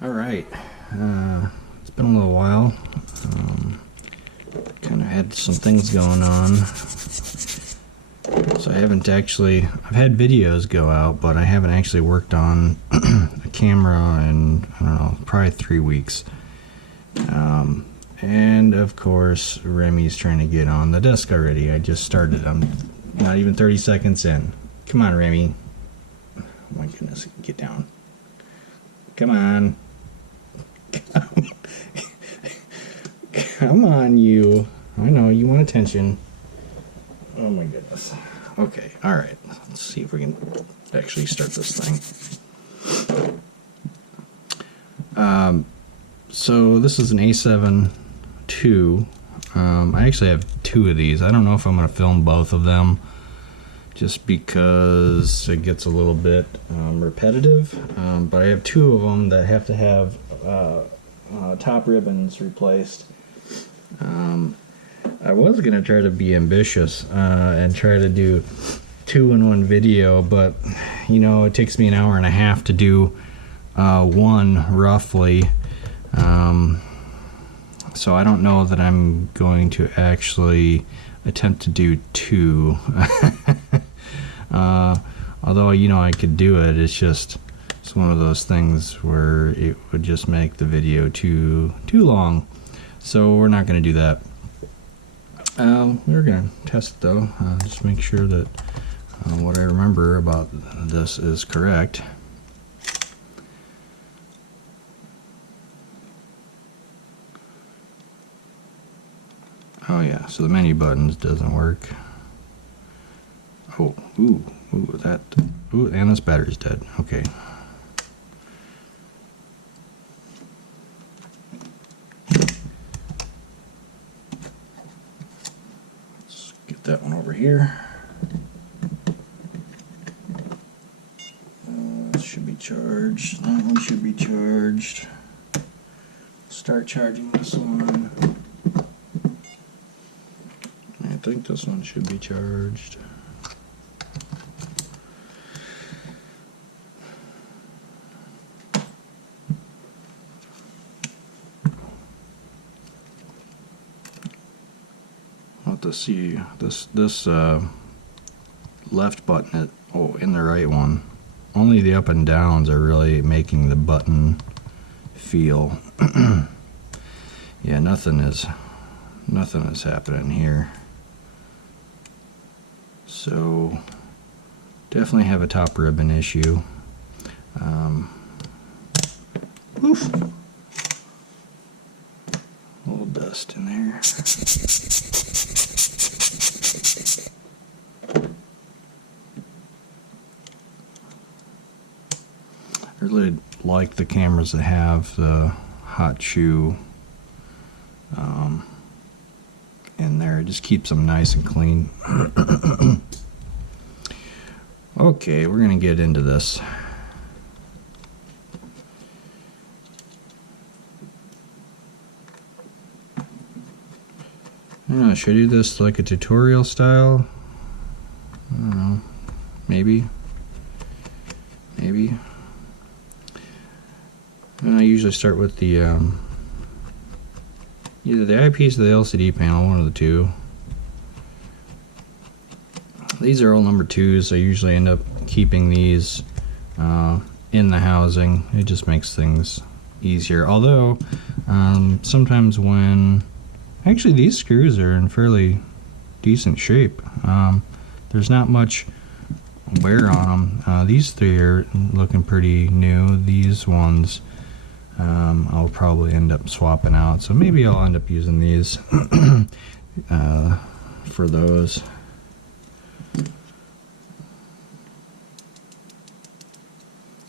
Alright, it's been a little while. Kind of had some things going on. So I haven't actually, I've had videos go out, but I haven't actually worked on a camera in, I don't know, probably 3 weeks. And of course, Remy's trying to get on the desk already. I just started. I'm not even 30 seconds in. Come on, Remy. Oh my goodness, get down. Come on. Come on, you. I know, you want attention. Oh my goodness. Okay, alright. Let's see if we can actually start this thing. So this is an A72. I actually have 2 of these. I don't know if I'm going to film both of them, just because it gets a little bit repetitive. But I have 2 of them that have to have top ribbons replaced. I was going to try to be ambitious and try to do 2-in-1 video, but you know, it takes me an hour and a half to do one roughly. So I don't know that I'm going to actually attempt to do 2. Although, you know, I could do it. It's one of those things where it would just make the video too long. So we're not going to do that. We're going to test it though. Just make sure that what I remember about this is correct. Oh yeah, so the menu buttons doesn't work. Oh, ooh, and this battery's dead. Okay. Let's get that one over here. This should be charged. That one should be charged. Start charging this one. I think this one should be charged. I'll have to see this left button. In the right one. Only the up and downs are really making the button feel. Yeah, nothing is happening here. So definitely have a top ribbon issue. Oof. A little dust in there. I really like the cameras that have the hot shoe in there. It just keeps them nice and clean. Okay, we're gonna get into this. Should I do this like a tutorial style? I don't know. Maybe. I usually start with the either the eyepiece or the LCD panel, one of the two. These are all number 2s. I usually end up keeping these in the housing. It just makes things easier. Although sometimes when actually these screws are in fairly decent shape. There's not much wear on them. These 3 are looking pretty new. These ones I'll probably end up swapping out, so maybe I'll end up using these for those.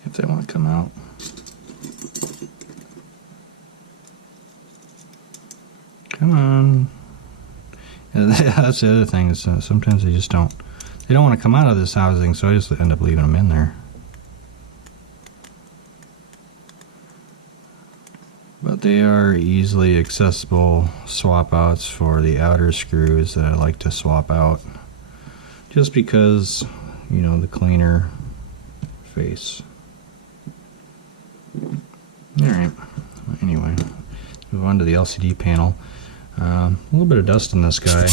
If they want to come out. Come on. And that's the other thing, is sometimes they don't want to come out of this housing, so I just end up leaving them in there. But they are easily accessible swap outs for the outer screws that I like to swap out, just because, you know, the cleaner face. Alright. move on to the LCD panel. A little bit of dust in this guy.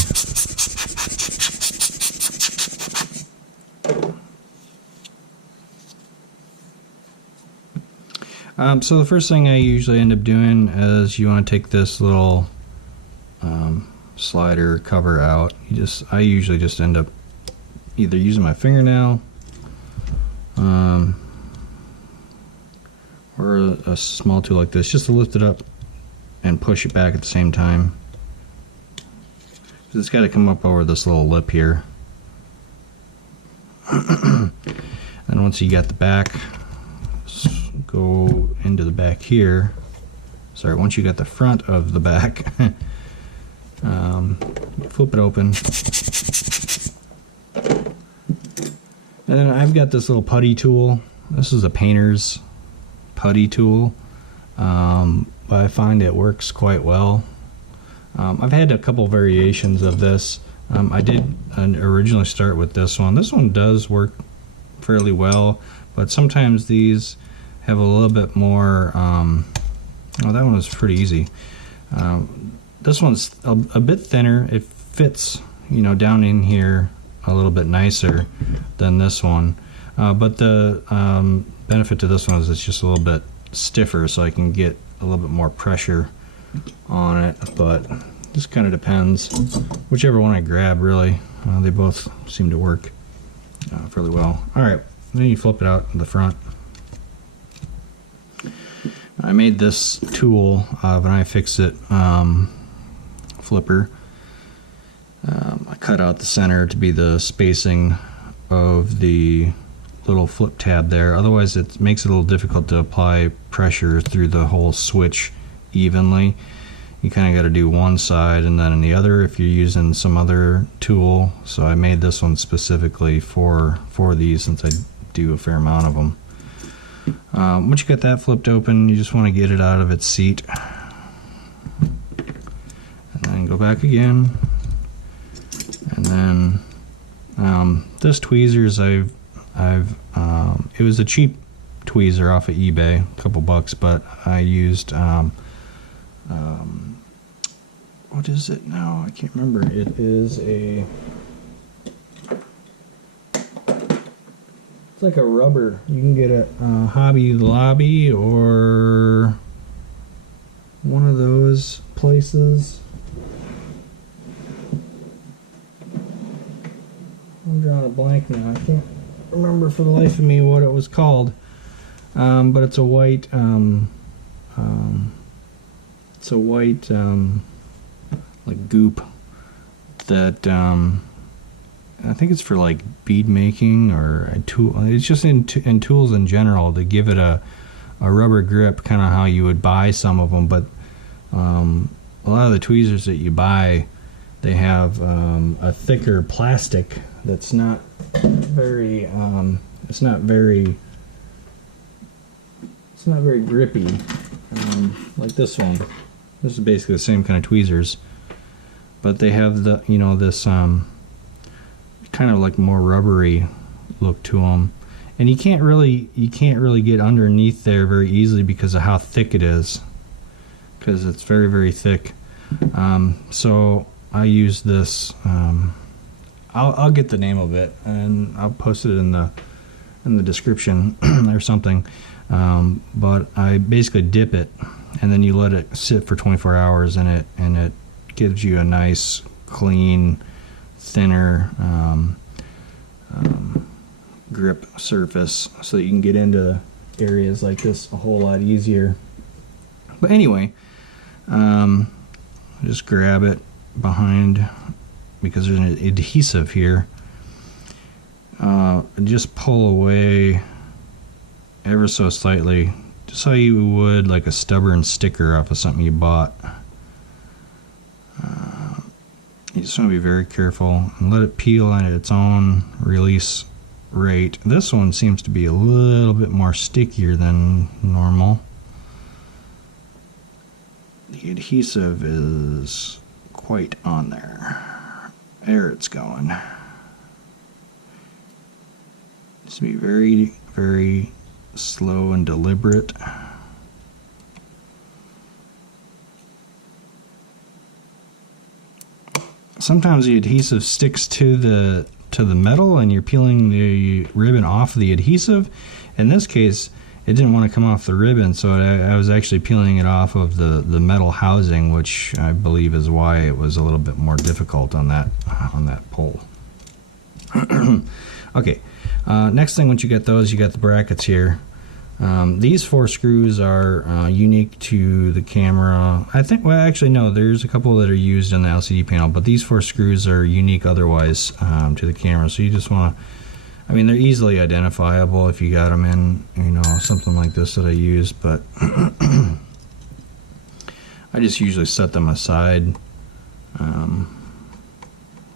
So the first thing I usually end up doing is you want to take this little slider cover out. I usually just end up either using my fingernail or a small tool like this just to lift it up and push it back at the same time. It's got to come up over this little lip here. And once you got the back, go into the back here. Sorry, once you got the front of the back, flip it open. And then I've got this little putty tool. This is a painter's putty tool, but I find it works quite well. I've had a couple variations of this. I did originally start with this one. This one does work fairly well, but sometimes these have a little bit more. Oh, that one was pretty easy. This one's a bit thinner. It fits, down in here a little bit nicer than this one. But the benefit to this one is it's just a little bit stiffer, so I can get a little bit more pressure on it. But just kind of depends. Whichever one I grab, really. They both seem to work fairly well. Alright, then you flip it out in the front. I made this tool of an iFixit flipper. I cut out the center to be the spacing of the little flip tab there. Otherwise it makes it a little difficult to apply pressure through the whole switch evenly. You kind of got to do one side and then the other if you're using some other tool. So I made this one specifically for these, since I do a fair amount of them. Once you got that flipped open, you just want to get it out of its seat, and then go back again. And then this tweezers, it was a cheap tweezer off of eBay, a couple bucks, but I used what is it now? I can't remember. It is it's like a rubber. You can get it Hobby Lobby or one of those places. I'm drawing a blank now. I can't remember for the life of me what it was called. But it's a white like goop that I think it's for like bead making or a tool. It's just in tools in general to give it a rubber grip, kind of how you would buy some of them. But a lot of the tweezers that you buy, they have a thicker plastic that's not very it's not very grippy, like this one. This is basically the same kind of tweezers, but they have the this kind of like more rubbery look to them, and you can't really get underneath there very easily because of how thick it is, because it's very, very thick. So I use this. I'll get the name of it and I'll post it in the description or something. But I basically dip it and then you let it sit for 24 hours and it gives you a nice, clean, thinner grip surface, so that you can get into areas like this a whole lot easier. But anyway, just grab it behind, because there's an adhesive here. Just pull away ever so slightly, just how you would like a stubborn sticker off of something you bought. You just want to be very careful and let it peel at its own release rate. This one seems to be a little bit more stickier than normal. The adhesive is quite on there. There it's going. Just be very, very slow and deliberate. sometimes the adhesive sticks to the metal and you're peeling the ribbon off the adhesive. In this case, it didn't want to come off the ribbon, so I was actually peeling it off of the metal housing, which I believe is why it was a little bit more difficult on that pole. Okay, next thing, once you get those, you got the brackets here. These 4 screws are unique to the camera. I think, well, actually no, there's a couple that are used in the LCD panel, but these 4 screws are unique otherwise to the camera. So you just want to, I mean, they're easily identifiable if you got them in, you know, something like this that I use, but I just usually set them aside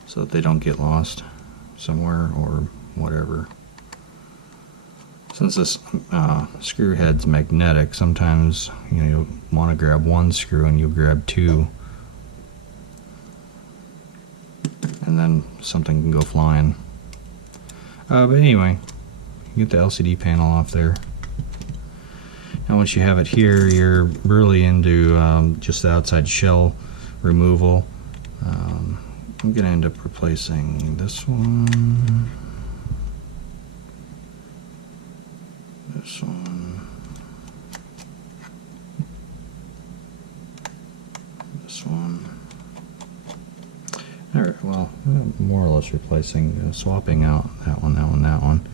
so that they don't get lost somewhere or whatever. Since this screw head's magnetic, sometimes you'll want to grab 1 screw and you'll grab 2, and then something can go flying. But anyway, you get the LCD panel off there. Now once you have it here, you're really into just the outside shell removal. I'm going to end up replacing this one. This one, this one. All right, well, more or less replacing, swapping out that one, that one, that one.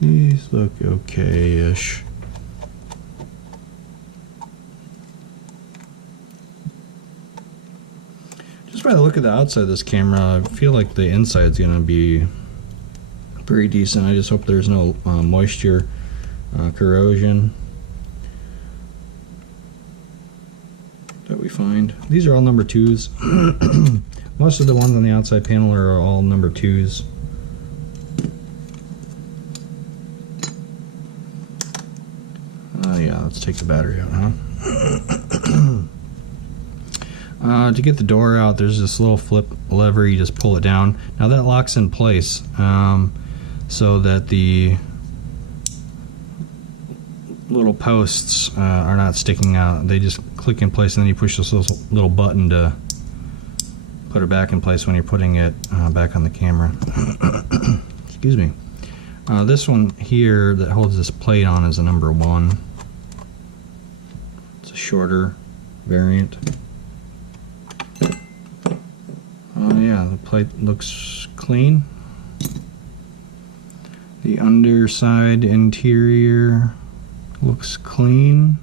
These look okay-ish. Just by the look of the outside of this camera, I feel like the inside's going to be pretty decent. I just hope there's no moisture corrosion that we find. These are all number 2s. Most of the ones on the outside panel are all number 2s. Yeah, let's take the battery out, huh? To get the door out, there's this little flip lever. You just pull it down. Now that locks in place so that the little posts are not sticking out. They just click in place, and then you push this little button to put it back in place when you're putting it back on the camera. Excuse me. This one here that holds this plate on is a number 1. It's a shorter variant. Oh yeah, the plate looks clean. The underside interior looks clean.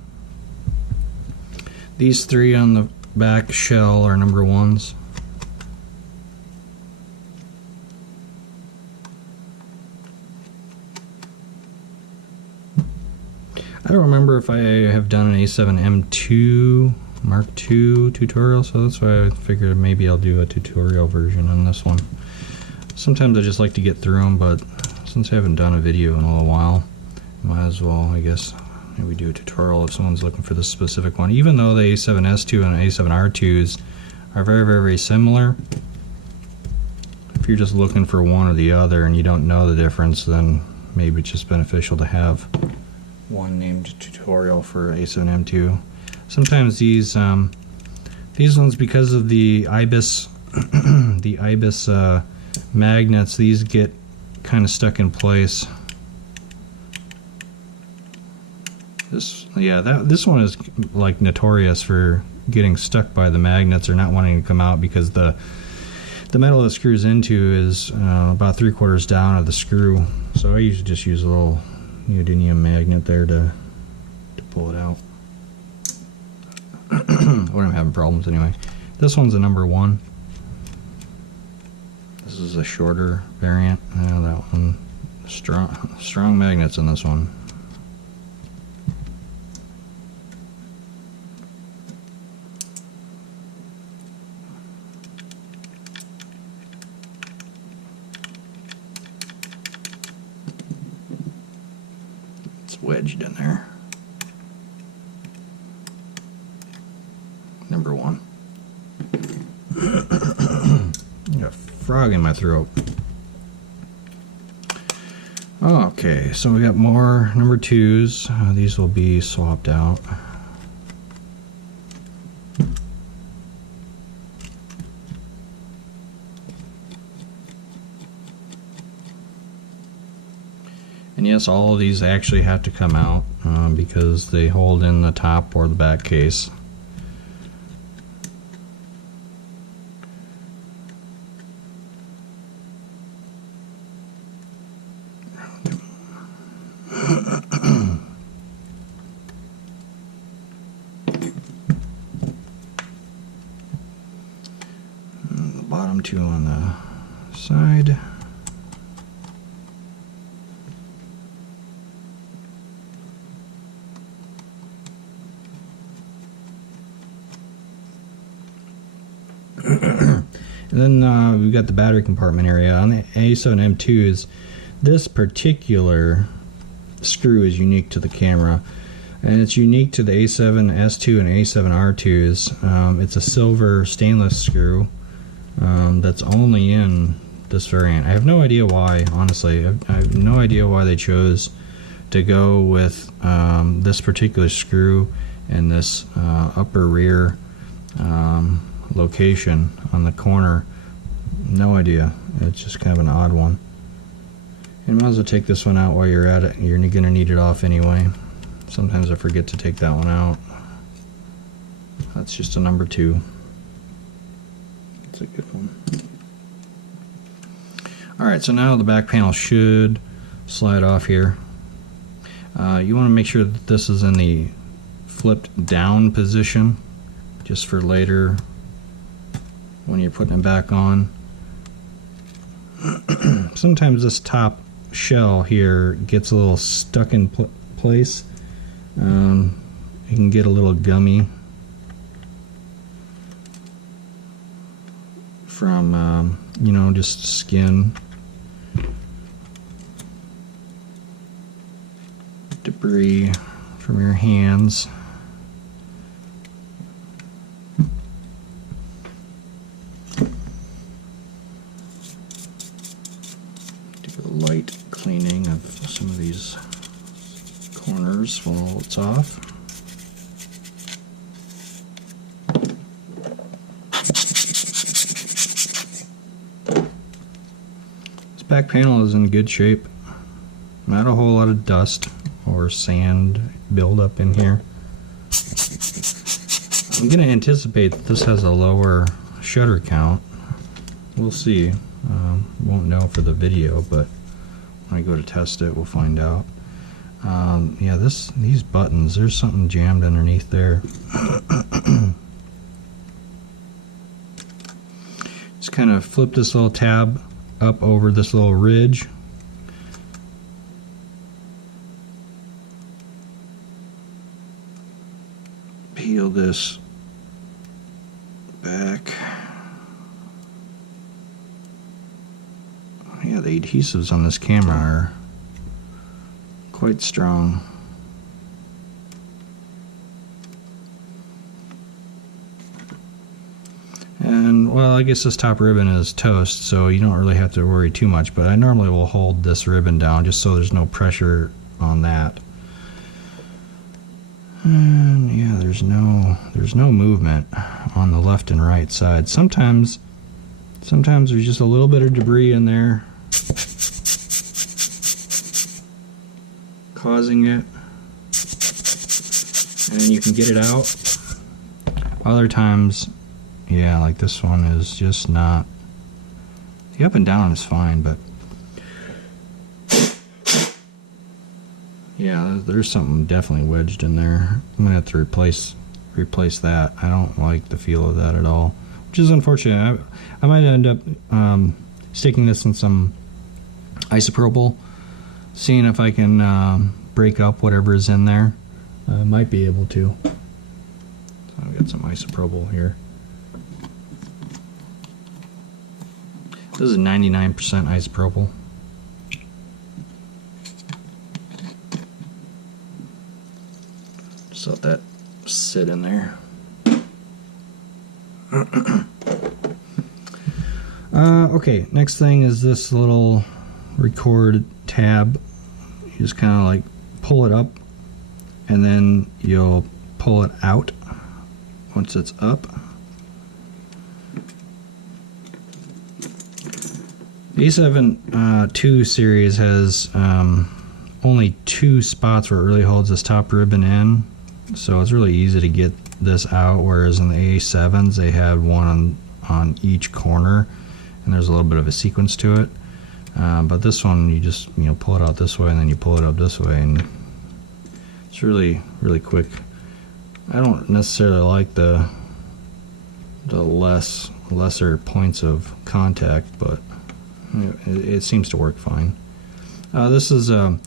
These 3 on the back shell are number 1s. I don't remember if I have done an A7M2 Mark II tutorial, so that's why I figured maybe I'll do a tutorial version on this one. Sometimes I just like to get through them, but since I haven't done a video in a little while, might as well, I guess, maybe do a tutorial if someone's looking for this specific one. Even though the A7S2 and A7R2s are very, very, very similar, if you're just looking for one or the other and you don't know the difference, then maybe it's just beneficial to have one named tutorial for A7M2. Sometimes these ones, because of the IBIS the IBIS magnets, these get kind of stuck in place. This one is like notorious for getting stuck by the magnets or not wanting to come out, because the metal it screws into is about 3/4 down of the screw. So I usually just use a little neodymium magnet there to pull it out. When I'm having problems anyway. This one's a number 1. This is a shorter variant. That one, strong magnets in this one. It's wedged in there. Number 1. Got a frog in my throat. Okay, so we got more number 2s. These will be swapped out. yes, all of these actually have to come out because they hold in the top or the back case. The bottom two on the side. And then we've got the battery compartment area. On the A7M2s, this particular screw is unique to the camera, and it's unique to the A7S2 and A7R2s. It's a silver stainless screw that's only in this variant. I have no idea why, honestly. I have no idea why they chose to go with this particular screw and this upper rear location on the corner. No idea. It's just kind of an odd one. You might as well take this one out while you're at it. You're going to need it off anyway. Sometimes I forget to take that one out. That's just a number 2. It's a good one. Alright, so now the back panel should slide off here. You want to make sure that this is in the flipped down position, just for later when you're putting it back on. Sometimes this top shell here gets a little stuck in place. It can get a little gummy from you know, just skin, debris from your hands. Do a light cleaning of some of these corners while it's off. This back panel is in good shape. Not a whole lot of dust or sand buildup in here. I'm going to anticipate that this has a lower shutter count. We'll see. Won't know for the video, but when I go to test it, we'll find out. Yeah, these buttons, there's something jammed underneath there. Just kind of flip this little tab up over this little ridge. Peel this back. Yeah, the adhesives on this camera are quite strong. And, well, I guess this top ribbon is toast, so you don't really have to worry too much, but I normally will hold this ribbon down just so there's no pressure on that. And yeah, there's no movement on the left and right side. Sometimes there's just a little bit of debris in there causing it, and you can get it out. Other times, yeah, like this one is just not. The up and down is fine, but yeah, there's something definitely wedged in there. I'm gonna have to replace that. I don't like the feel of that at all, which is unfortunate. I might end up sticking this in some isopropyl, seeing if I can break up whatever is in there. I might be able to. So I've got some isopropyl here. This is 99% isopropyl. Just let that sit in there. Okay, next thing is this little record tab. You just kind of like pull it up, and then you'll pull it out once it's up. The A72 series has only 2 spots where it really holds this top ribbon in, so it's really easy to get this out, whereas in the A7s they had one on each corner, and there's a little bit of a sequence to it. But this one, you just pull it out this way and then you pull it up this way, and it's really quick. I don't necessarily like the lesser points of contact, but it seems to work fine. This is a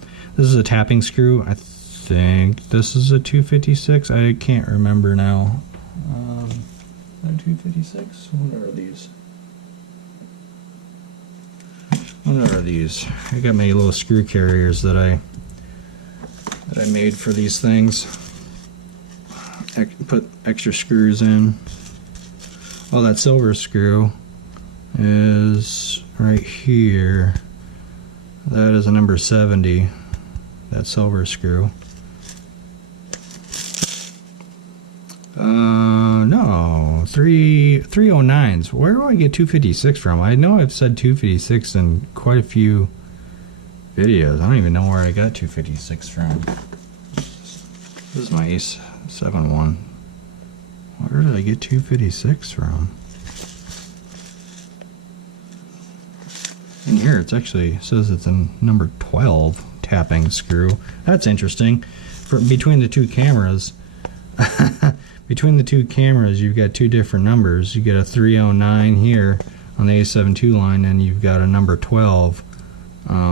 tapping screw. I think this is a 256. I can't remember now. 256. What are these? What are these? I got my little screw carriers that I made for these things. I put extra screws in. Oh, that silver screw is right here. That is a number 70. That silver screw. No, 309s. Where do I get 256 from? I know I've said 256 in quite a few videos. I don't even know where I got 256 from. This is my A71. Where did I get 256 from? In here, it says it's a number 12 tapping screw. That's interesting. Between the two cameras, you've got 2 different numbers. You get a 309 here on the A72 line, and you've got a number 12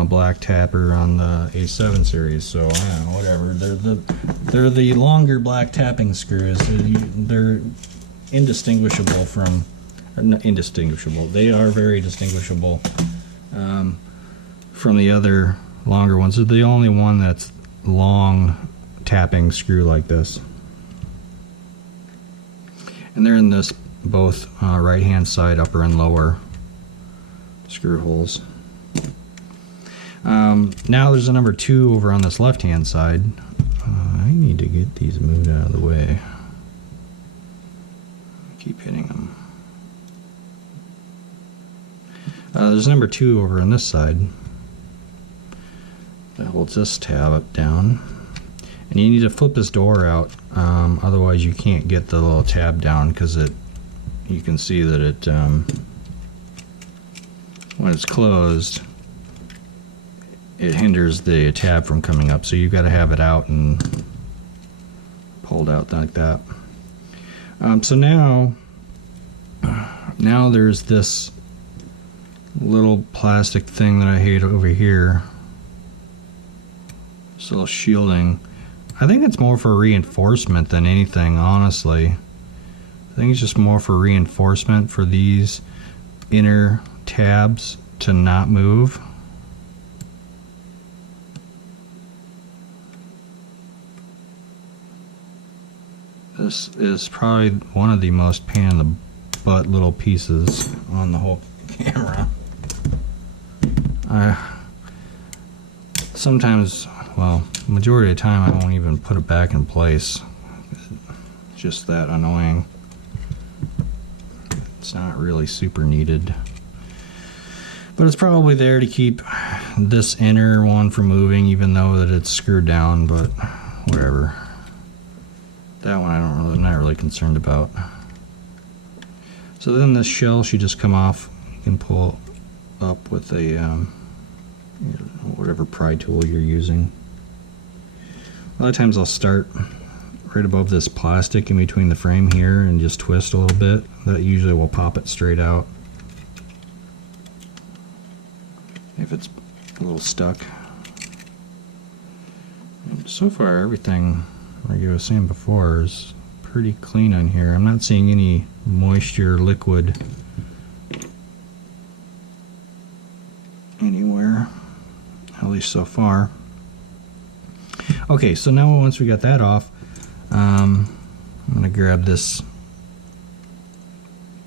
black tapper on the A7 series. So whatever. They're the longer black tapping screws. They're indistinguishable from, not indistinguishable. They are very distinguishable from the other longer ones. They're the only one that's long tapping screw like this. And they're in this both right hand side upper and lower screw holes. Now there's a number 2 over on this left hand side. I need to get these moved out of the way. I keep hitting them. There's number 2 over on this side that holds this tab up down, and you need to flip this door out, otherwise you can't get the little tab down, because you can see that it when it's closed it hinders the tab from coming up, so you've got to have it out and pulled out like that. So now there's this little plastic thing that I hate over here. This little shielding. I think it's more for reinforcement than anything, honestly. I think it's just more for reinforcement for these inner tabs to not move. This is probably one of the most pain in the butt little pieces on the whole camera. Sometimes, well, majority of the time I won't even put it back in place. It's just that annoying. It's not really super needed, but it's probably there to keep this inner one from moving, even though that it's screwed down, but whatever. That one I'm not really concerned about. So then this shell should just come off. You can pull up with a whatever pry tool you're using. A lot of times I'll start right above this plastic in between the frame here and just twist a little bit. That usually will pop it straight out if it's a little stuck. And so far everything, like I was saying before, is pretty clean on here. I'm not seeing any moisture, liquid anywhere, at least so far. Okay, so now once we got that off, I'm going to grab this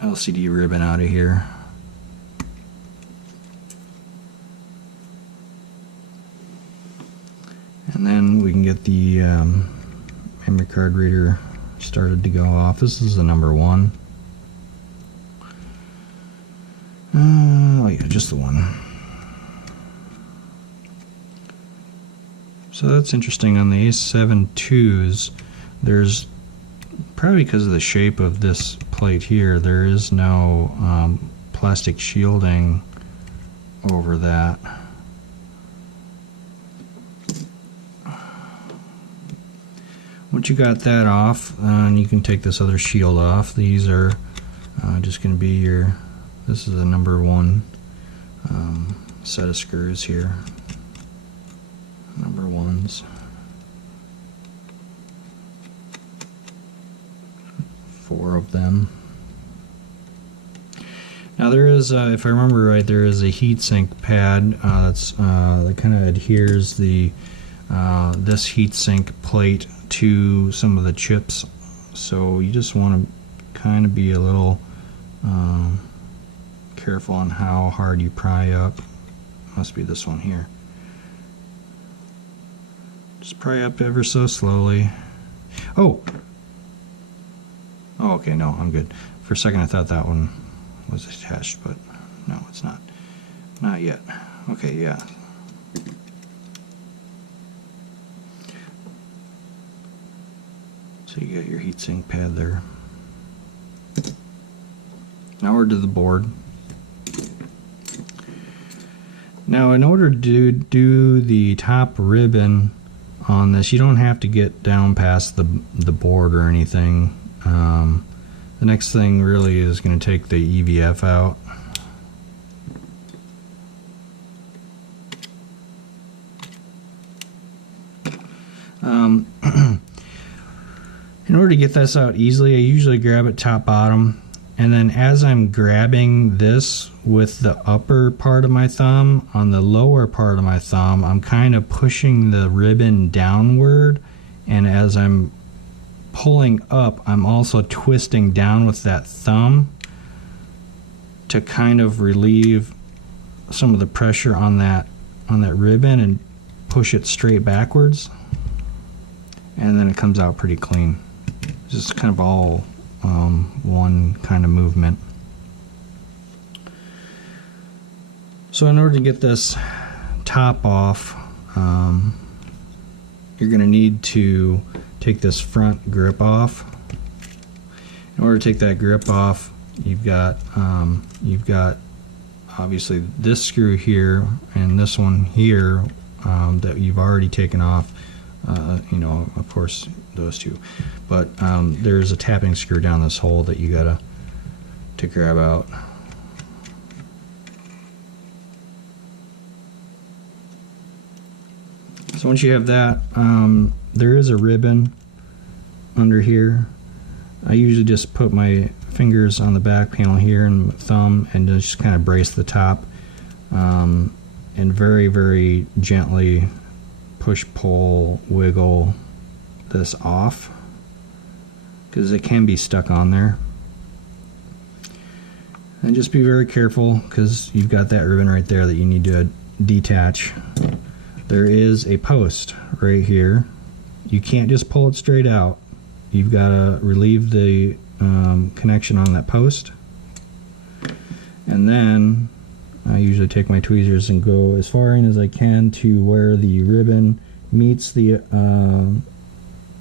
LCD ribbon out of here. And then we can get the memory card reader started to go off. This is the number 1. Oh yeah, just the one. So that's interesting. On the A72s, there's, probably because of the shape of this plate here, there is no plastic shielding over that. Once you got that off, you can take this other shield off. These are just going to be your, this is a number 1 set of screws here. Number 1s. 4 of them. Now there is, if I remember right, there is a heatsink pad that kind of adheres the this heatsink plate to some of the chips. So you just want to kind of be a little careful on how hard you pry up. Must be this one here. Just pry up ever so slowly. Oh, okay, no, I'm good. For a second I thought that one was attached, but no, it's not. Not yet. Okay, yeah. So you got your heatsink pad there. Now we're to the board. Now in order to do the top ribbon on this, you don't have to get down past the board or anything. The next thing really is going to take the EVF out. In order to get this out easily, I usually grab it top bottom, and then as I'm grabbing this with the upper part of my thumb, on the lower part of my thumb, I'm kind of pushing the ribbon downward, and as I'm pulling up, I'm also twisting down with that thumb to kind of relieve some of the pressure on that ribbon and push it straight backwards, and then it comes out pretty clean. It's just kind of all one kind of movement. So in order to get this top off, you're going to need to take this front grip off. In order to take that grip off, you've got obviously this screw here and this one here that you've already taken off. You know, of course, those two. But there's a tapping screw down this hole that you gotta to grab out. So once you have that, there is a ribbon under here. I usually just put my fingers on the back panel here and thumb and just kind of brace the top, and very, very gently push, pull, wiggle this off, because it can be stuck on there. And just be very careful, because you've got that ribbon right there that you need to detach. There is a post right here. You can't just pull it straight out. You've got to relieve the connection on that post. And then I usually take my tweezers and go as far in as I can to where the ribbon meets the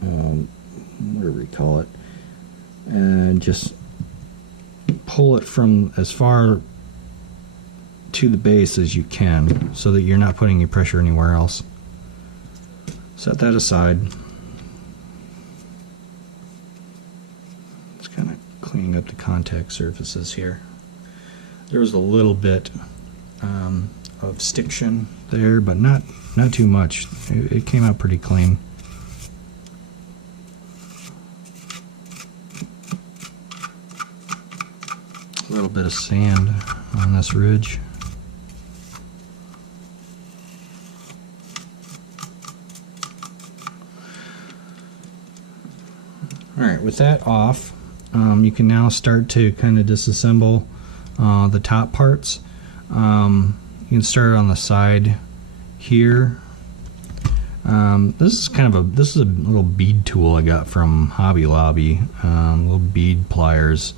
what do we call it, and just pull it from as far to the base as you can, so that you're not putting your pressure anywhere else. Set that aside. Just kind of cleaning up the contact surfaces here. There was a little bit of stiction there, but not too much. It came out pretty clean. A little bit of sand on this ridge. Alright, with that off, you can now start to kind of disassemble the top parts. You can start on the side here. This is a little bead tool I got from Hobby Lobby, little bead pliers,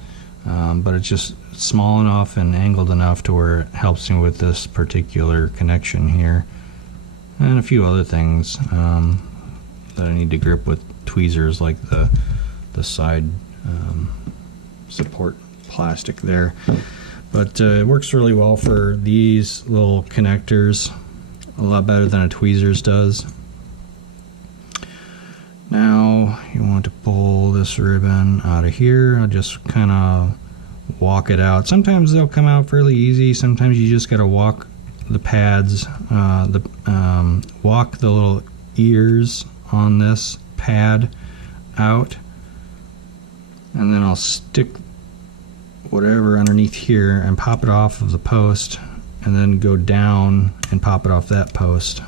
but it's just small enough and angled enough to where it helps me with this particular connection here. and a few other things that I need to grip with tweezers, like the side support plastic there. But it works really well for these little connectors, a lot better than a tweezers does. Now you want to pull this ribbon out of here. I'll just kind of walk it out. Sometimes they'll come out fairly easy. Sometimes you just got to walk the pads, walk the little ears on this pad out, and then I'll stick whatever underneath here and pop it off of the post, and then go down and pop it off that post.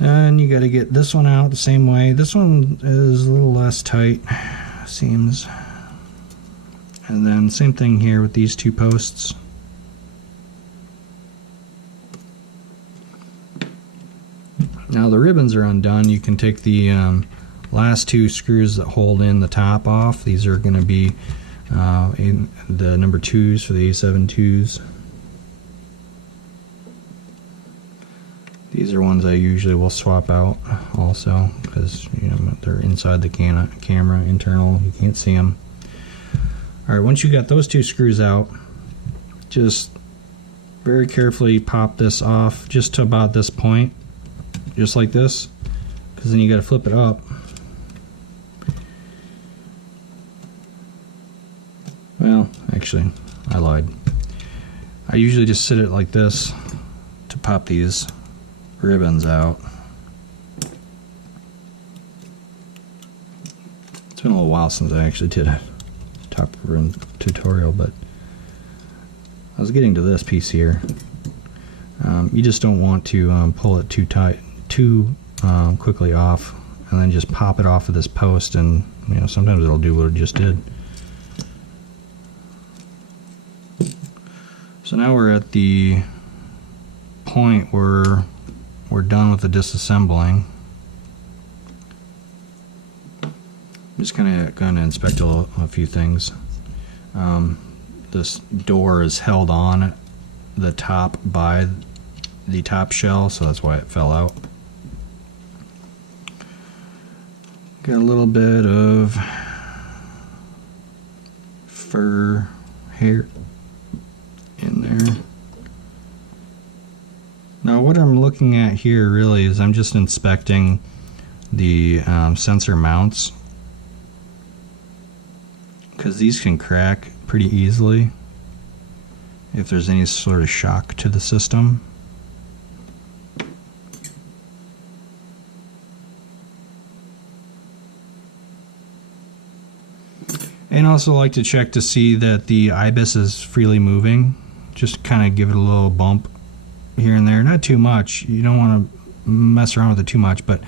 And you got to get this one out the same way. This one is a little less tight, seems. And then same thing here with these two posts. Now the ribbons are undone. You can take the last two screws that hold in the top off. These are going to be in the number 2s for the A72s. These are ones I usually will swap out also, because they're inside the camera, internal. You can't see them. All right, once you got those two screws out, just very carefully pop this off just to about this point, just like this, because then you got to flip it up. Well, actually, I lied. I usually just sit it like this to pop these ribbons out. It's been a little while since I actually did a top ribbon tutorial, but I was getting to this piece here. You just don't want to pull it too tight, too quickly off, and then just pop it off of this post, and sometimes it'll do what it just did. So now we're at the point where we're done with the disassembling. I'm just kind of going to inspect a few things. This door is held on the top by the top shell, so that's why it fell out. Got a little bit of fur hair in there. Now what I'm looking at here really is I'm just inspecting the sensor mounts, because these can crack pretty easily if there's any sort of shock to the system. And also like to check to see that the IBIS is freely moving. Just kind of give it a little bump here and there, not too much. You don't want to mess around with it too much, but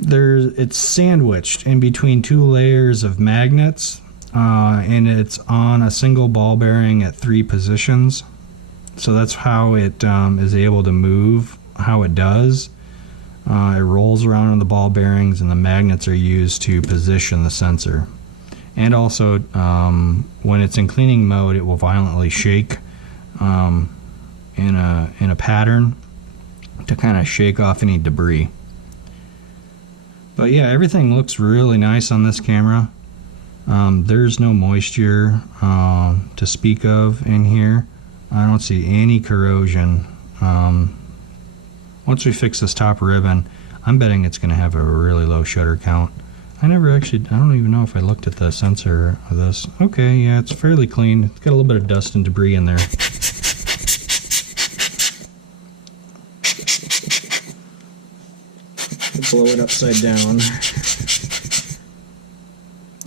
it's sandwiched in between two layers of magnets, and it's on a single ball bearing at 3 positions. So that's how it is able to move how it does. It rolls around on the ball bearings, and the magnets are used to position the sensor. And also, when it's in cleaning mode, it will violently shake in a pattern to kind of shake off any debris. But yeah, everything looks really nice on this camera. There's no moisture to speak of in here. I don't see any corrosion. Once we fix this top ribbon, I'm betting it's going to have a really low shutter count. I don't even know if I looked at the sensor of this. Okay, yeah, it's fairly clean. It's got a little bit of dust and debris in there. Blow it upside down.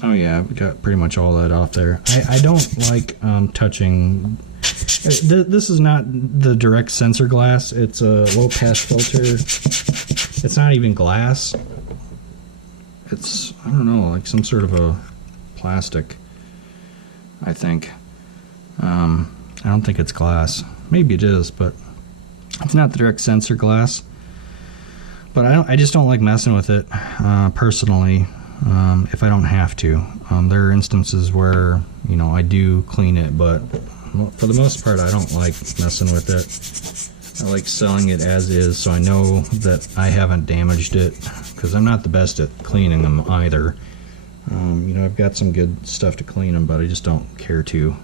Oh yeah, we got pretty much all that off there. I don't like touching. This is not the direct sensor glass. It's a low pass filter. It's not even glass. It's, I don't know, like some sort of a plastic, I think. I don't think it's glass. Maybe it is, but it's not the direct sensor glass. But I just don't like messing with it personally, if I don't have to. There are instances where I do clean it, but for the most part, I don't like messing with it. I like selling it as is, so I know that I haven't damaged it, because I'm not the best at cleaning them either. You know, I've got some good stuff to clean them, but I just don't care to.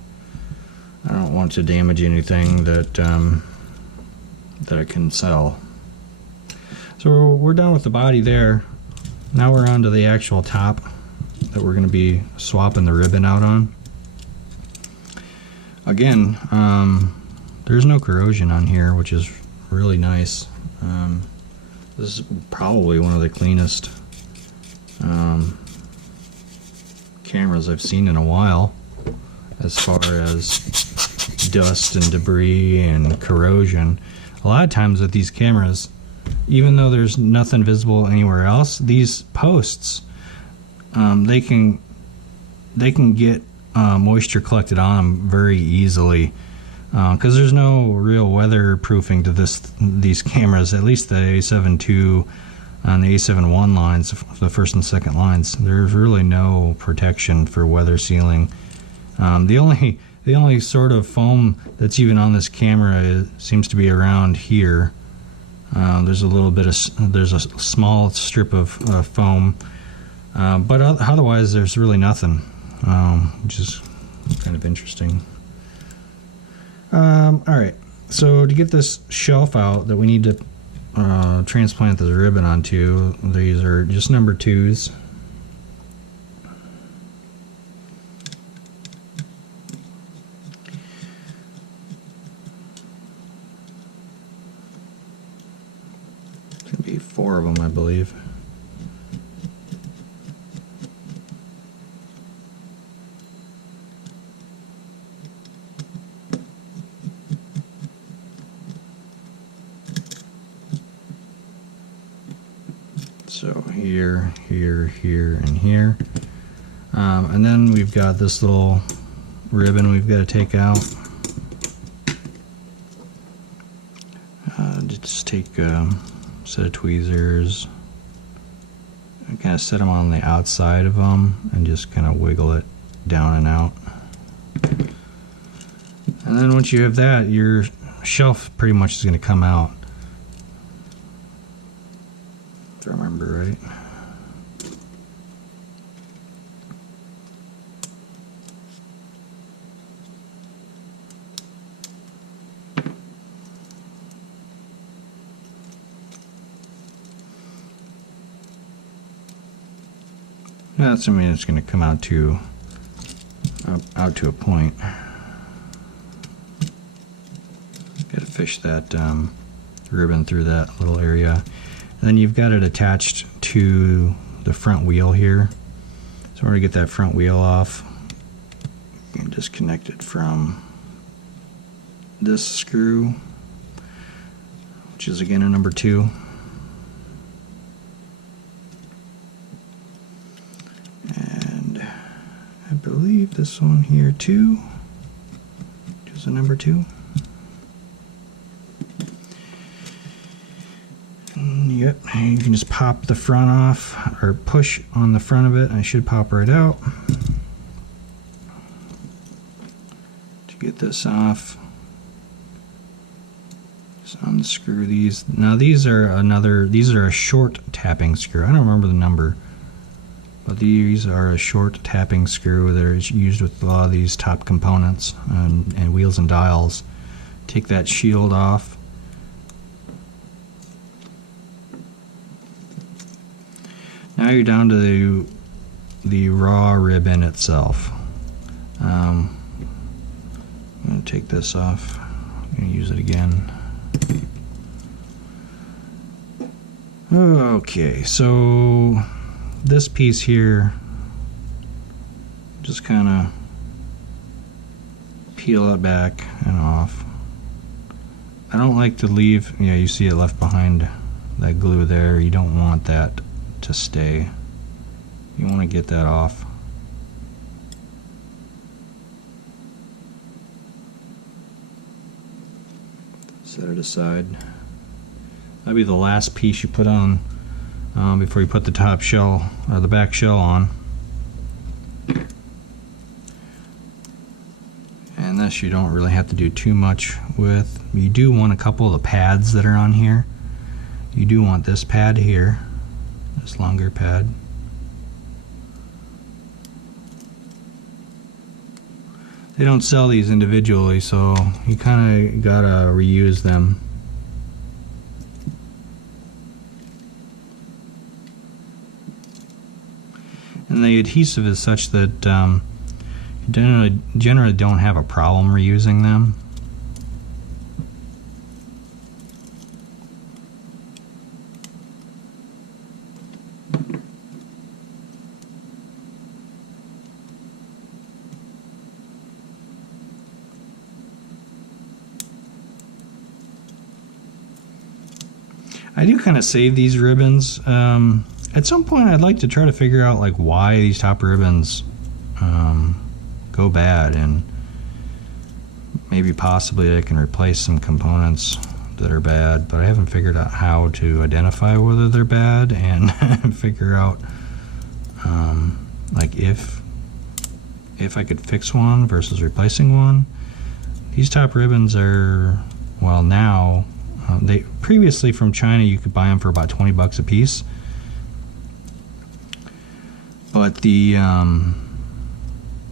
I don't want to damage anything that that I can sell. So we're done with the body there. Now we're on to the actual top that we're going to be swapping the ribbon out on. Again, there's no corrosion on here, which is really nice. This is probably one of the cleanest cameras I've seen in a while, as far as dust and debris and corrosion. A lot of times with these cameras, even though there's nothing visible anywhere else, these posts, they can get moisture collected on them very easily, because there's no real weatherproofing to these cameras. At least the A72 and the A71 lines, the first and second lines, there's really no protection for weather sealing. The only sort of foam that's even on this camera seems to be around here. There's a small strip of foam, but otherwise there's really nothing, which is kind of interesting. Alright, so to get this shelf out that we need to transplant this ribbon onto, these are just number 2s. There's going to be 4 of them, I believe. So here, here, here, and here. And then we've got this little ribbon we've got to take out. Just take a set of tweezers and kind of set them on the outside of them and just kind of wiggle it down and out. And then once you have that, your shelf pretty much is going to come out. If I remember right. That's, I mean, it's going to come out to a point. Got to fish that ribbon through that little area. And then you've got it attached to the front wheel here. So in order to get that front wheel off, you can disconnect it from this screw, which is again a number 2. And I believe this one here too, which is a number 2. Yep, you can just pop the front off, or push on the front of it, and it should pop right out. To get this off, just unscrew these. Now these are a short tapping screw. I don't remember the number, but these are a short tapping screw that are used with a lot of these top components and wheels and dials. Take that shield off. Now you're down to the raw ribbon itself. I'm going to take this off. I'm going to use it again. Okay, so this piece here, just kind of peel it back and off. I don't like to leave, yeah, you see it left behind that glue there. You don't want that to stay. You want to get that off. Set it aside. That'll be the last piece you put on before you put the top shell or the back shell on. And this you don't really have to do too much with. You do want a couple of the pads that are on here. You do want this pad here, this longer pad. They don't sell these individually, so you kind of gotta reuse them. And the adhesive is such that you generally don't have a problem reusing them. I do kind of save these ribbons. At some point I'd like to try to figure out like why these top ribbons go bad, and maybe possibly I can replace some components that are bad, but I haven't figured out how to identify whether they're bad and figure out like if I could fix one versus replacing one. These top ribbons are, well, now they previously from China you could buy them for about 20 bucks a piece, but the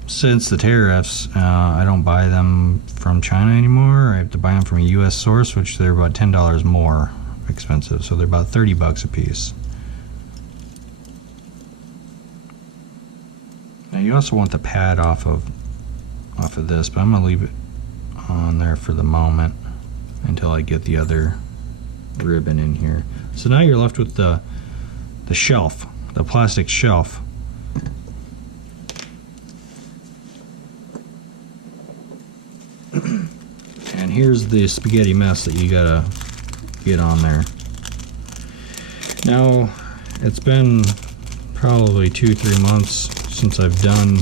since the tariffs, I don't buy them from China anymore. I have to buy them from a US source, which they're about $10 more expensive, so they're about 30 bucks a piece. Now you also want the pad off of this, but I'm gonna leave it on there for the moment until I get the other ribbon in here. So now you're left with the shelf, the plastic shelf. And here's the spaghetti mess that you gotta get on there. Now, it's been probably 2-3 months since I've done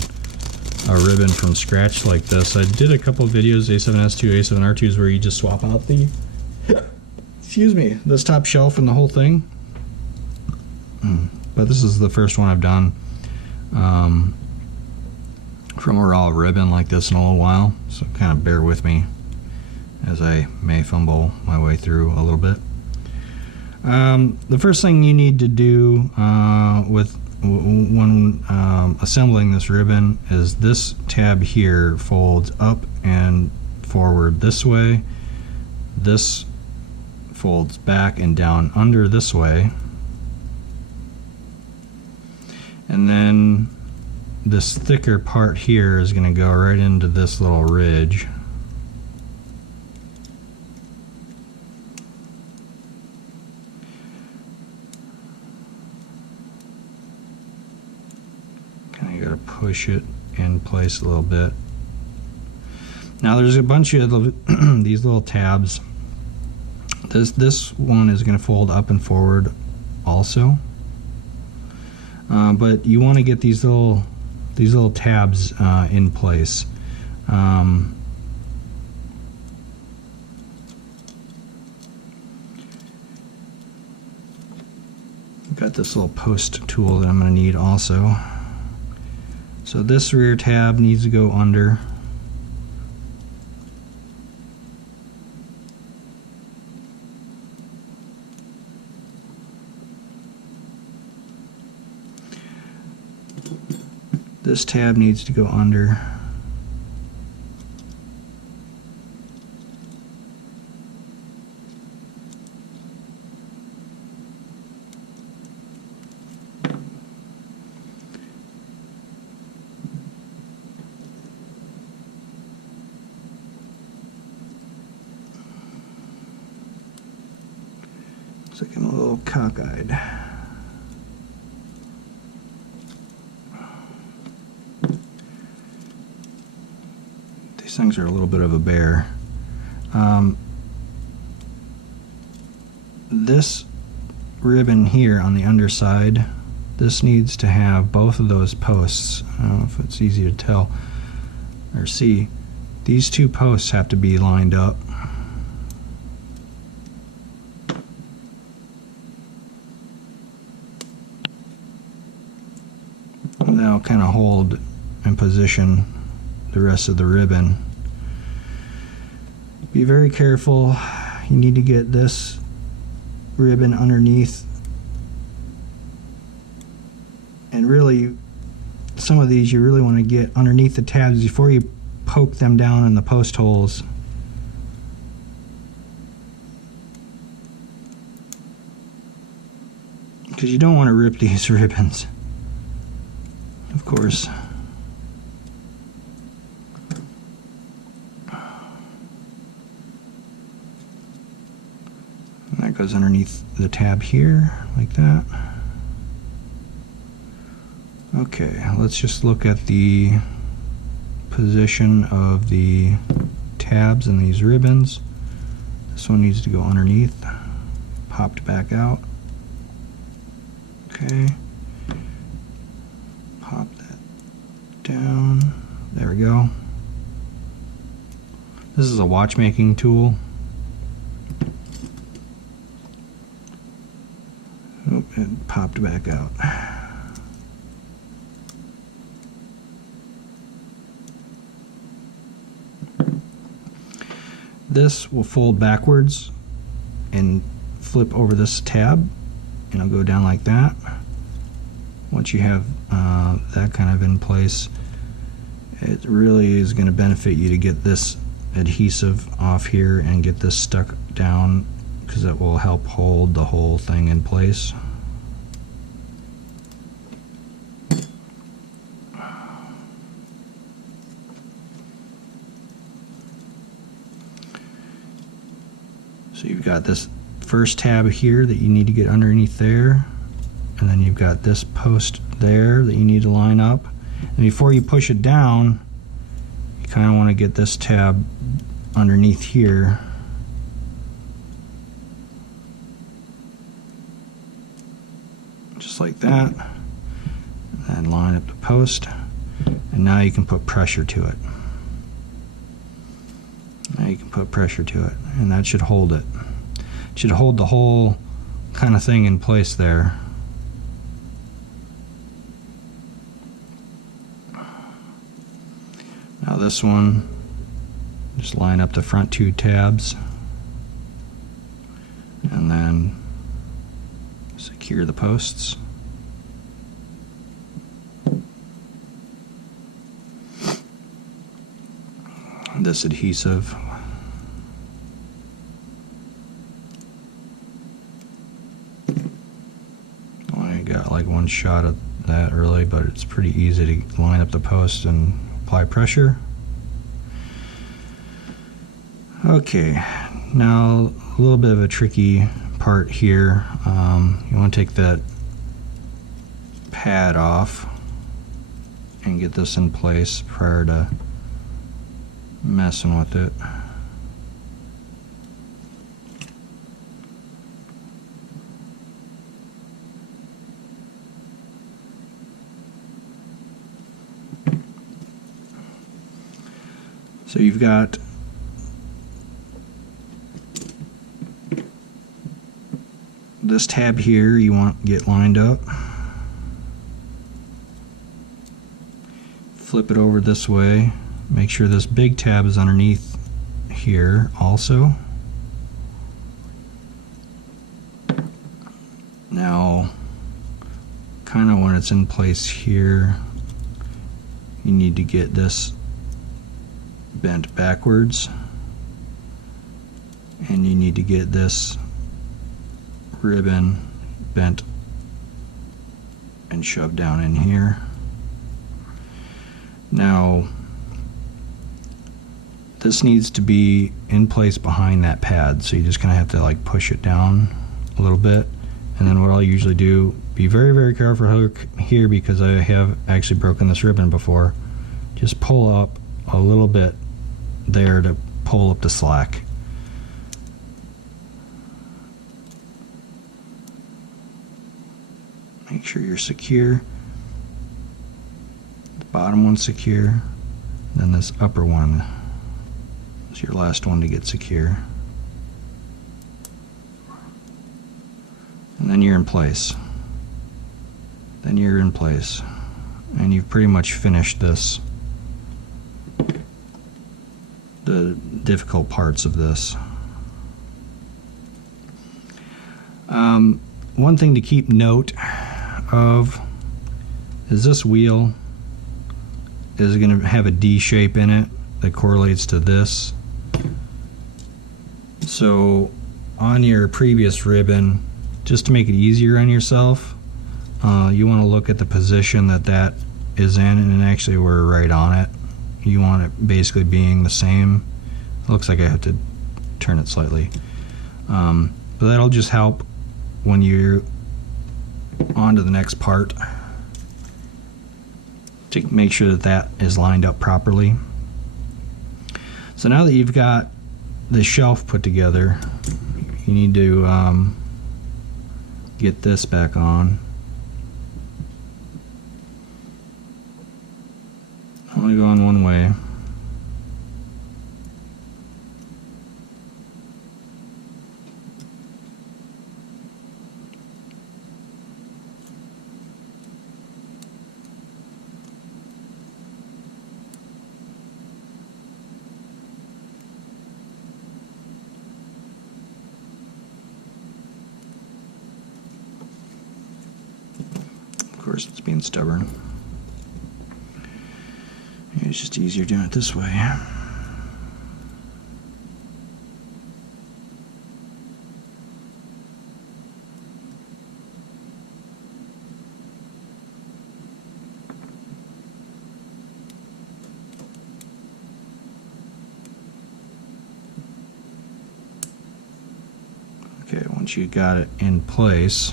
a ribbon from scratch like this. I did a couple of videos, A7S2, A7R2s, where you just swap out the excuse me, this top shelf and the whole thing. But this is the first one I've done from a raw ribbon like this in a little while, so kind of bear with me as I may fumble my way through a little bit. The first thing you need to do when assembling this ribbon is this tab here folds up and forward this way. This folds back and down under this way. And then this thicker part here is going to go right into this little ridge. Kind of got to push it in place a little bit. Now there's a bunch of these little tabs. This one is going to fold up and forward also. But you want to get these little tabs in place. Got this little post tool that I'm going to need also. So this rear tab needs to go under. This tab needs to go under. Looks like I'm a little cockeyed. These things are a little bit of a bear. This ribbon here on the underside, this needs to have both of those posts. I don't know if it's easy to tell or see. These two posts have to be lined up. And that'll kind of hold and position the rest of the ribbon. Be very careful. You need to get this ribbon underneath. And really, some of these you really want to get underneath the tabs before you poke them down in the post holes. Because you don't want to rip these ribbons, of course. And that goes underneath the tab here, like that. Okay, let's just look at the position of the tabs and these ribbons. This one needs to go underneath, popped back out. Okay, pop that down. There we go. This is a watchmaking tool. Oop, it popped back out. This will fold backwards and flip over this tab, and it'll go down like that. Once you have that kind of in place, it really is going to benefit you to get this adhesive off here and get this stuck down, because it will help hold the whole thing in place. So you've got this first tab here that you need to get underneath there, and then you've got this post there that you need to line up. And before you push it down, you kind of want to get this tab underneath here. Just like that. And line up the post. And now you can put pressure to it. Now you can put pressure to it, and that should hold it. It should hold the whole kind of thing in place there. Now this one, just line up the front two tabs and then secure the posts. This adhesive, I got like one shot at that really, but it's pretty easy to line up the post and apply pressure. Okay, now a little bit of a tricky part here. You want to take that pad off and get this in place prior to messing with it. So you've got this tab here you want to get lined up. Flip it over this way. Make sure this big tab is underneath here also. Now, kind of when it's in place here, you need to get this bent backwards, and you need to get this ribbon bent and shoved down in here. Now, this needs to be in place behind that pad, so you just kind of have to like push it down a little bit. And then what I'll usually do, be very, very careful here because I have actually broken this ribbon before. Just pull up a little bit there to pull up the slack. Make sure you're secure. The bottom one's secure, then this upper one is your last one to get secure. And then you're in place. Then you're in place. And you've pretty much finished this. The difficult parts of this. One thing to keep note of is this wheel is going to have a D shape in it that correlates to this. So on your previous ribbon, just to make it easier on yourself, you want to look at the position that that is in, and actually we're right on it. You want it basically being the same. It looks like I have to turn it slightly. But that'll just help when you're on to the next part to make sure that that is lined up properly. So now that you've got the shelf put together, you need to get this back on. Only going one way. Of course, it's being stubborn. It's just easier doing it this way. Okay, once you got it in place,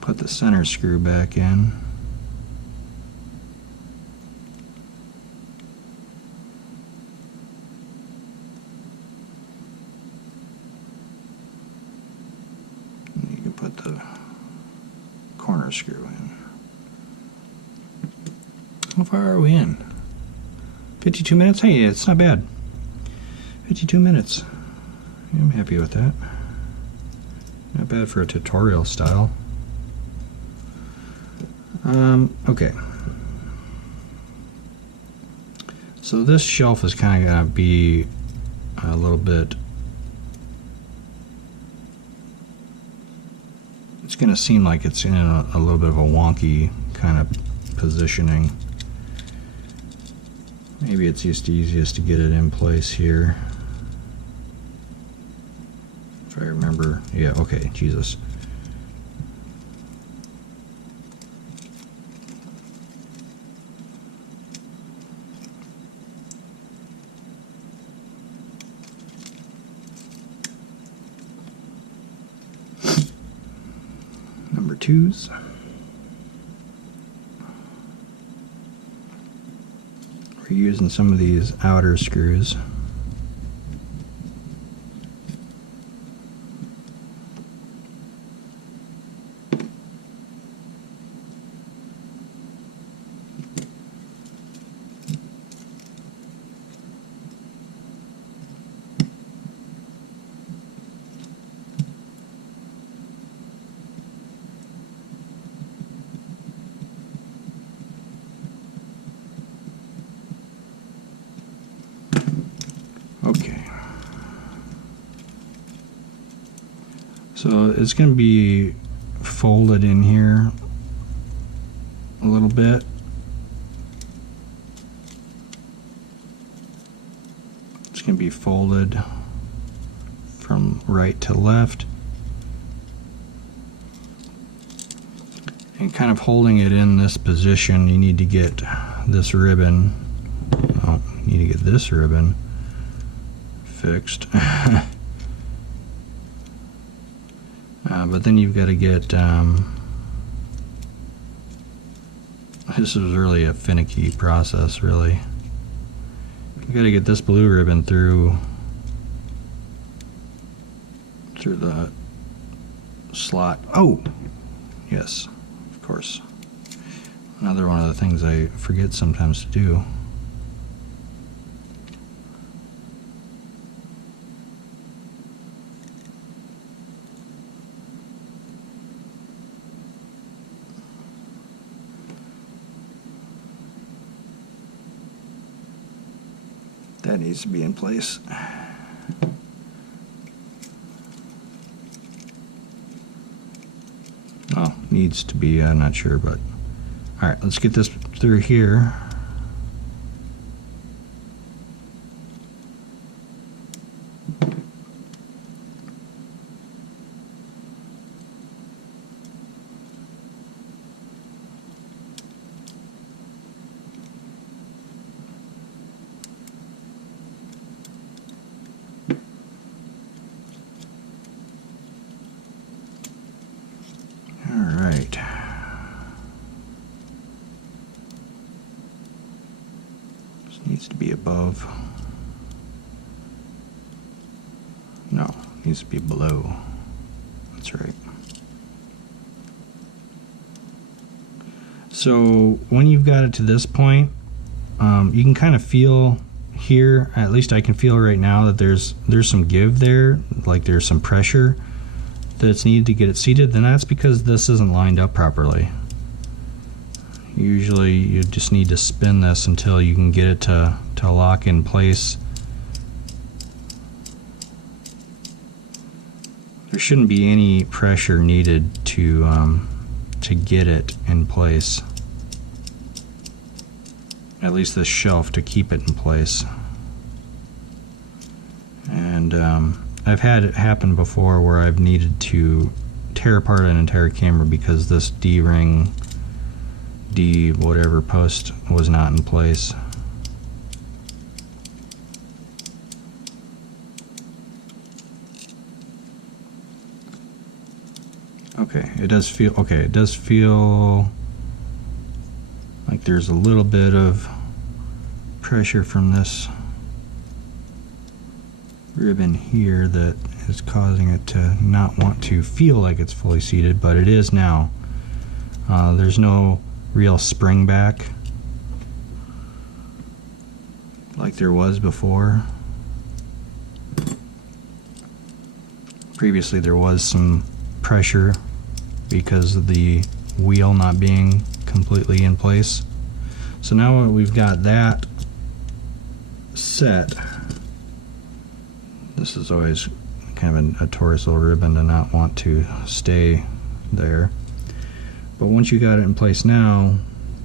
put the center screw back in. And you can put the corner screw in. How far are we in? 52 minutes? Hey, it's not bad. 52 minutes. I'm happy with that. Not bad for a tutorial style. Okay. So this shelf is kind of going to be a little bit, it's going to seem like it's in a little bit of a wonky kind of positioning. Maybe it's just easiest to get it in place here. If I remember, yeah, okay, Jesus. Number 2s. We're using some of these outer screws. Okay. So it's going to be folded in here a little bit. It's going to be folded from right to left. And kind of holding it in this position, you need to get this ribbon. Oh, you need to get this ribbon fixed. But then you've got to get this is really a finicky process, really. You've got to get this blue ribbon through the slot. Oh, yes, of course. Another one of the things I forget sometimes to do. That needs to be in place. Oh, needs to be, I'm not sure, but alright, let's get this through here. Alright. This needs to be above. No, it needs to be below. That's right. So when you've got it to this point, you can kind of feel here, at least I can feel right now, that there's some give there, like there's some pressure that's needed to get it seated. Then that's because this isn't lined up properly. Usually you just need to spin this until you can get it to lock in place. There shouldn't be any pressure needed to get it in place. At least this shelf to keep it in place. And I've had it happen before where I've needed to tear apart an entire camera because this D-ring, D whatever post was not in place. Okay, it does feel like there's a little bit of pressure from this ribbon here that is causing it to not want to feel like it's fully seated, but it is now. There's no real spring back like there was before. Previously there was some pressure because of the wheel not being completely in place. So now we've got that set. This is always kind of a notorious little ribbon to not want to stay there. But once you got it in place now,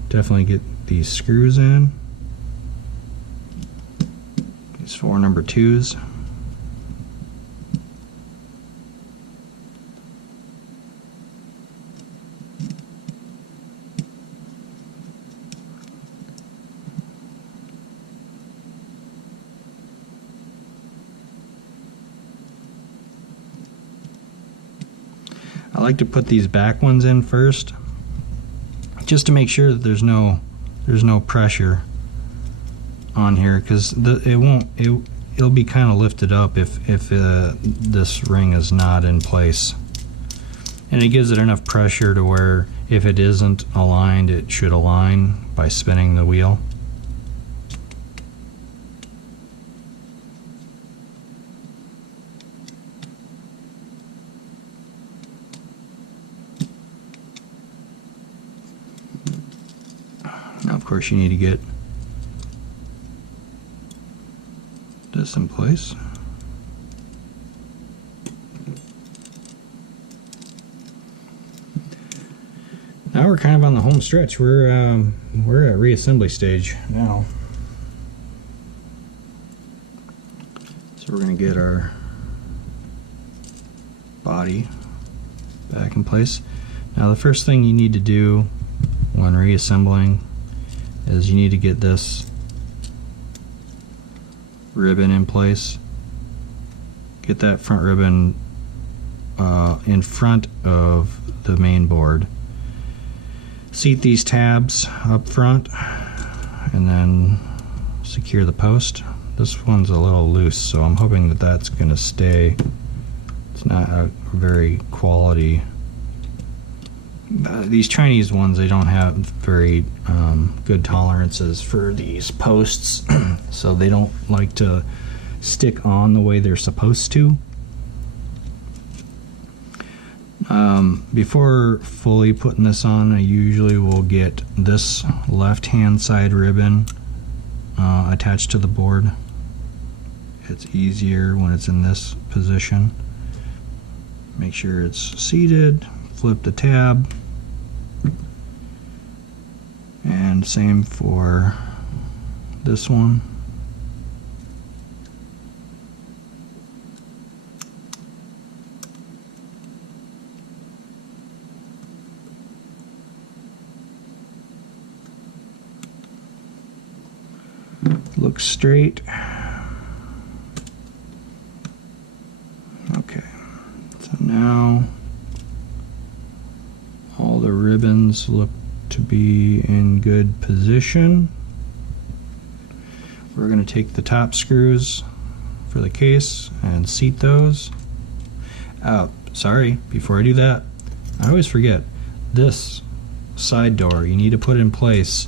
definitely get these screws in. These 4 number 2s. I like to put these back ones in first, just to make sure that there's no pressure on here, because it'll be kind of lifted up if this ring is not in place, and it gives it enough pressure to where if it isn't aligned, it should align by spinning the wheel. Now, of course, you need to get this in place. Now we're kind of on the home stretch. We're at reassembly stage now. So we're going to get our body back in place. Now the first thing you need to do when reassembling is you need to get this ribbon in place. Get that front ribbon in front of the main board. Seat these tabs up front and then secure the post. This one's a little loose, so I'm hoping that that's going to stay. It's not a very quality. These Chinese ones, they don't have very good tolerances for these posts, so they don't like to stick on the way they're supposed to. Before fully putting this on, I usually will get this left hand side ribbon attached to the board it's easier when it's in this position. Make sure it's seated, flip the tab, and same for this one. Looks straight. Okay, so now all the ribbons look to be in good position. We're going to take the top screws for the case and seat those. Sorry, before I do that, I always forget this side door. You need to put it in place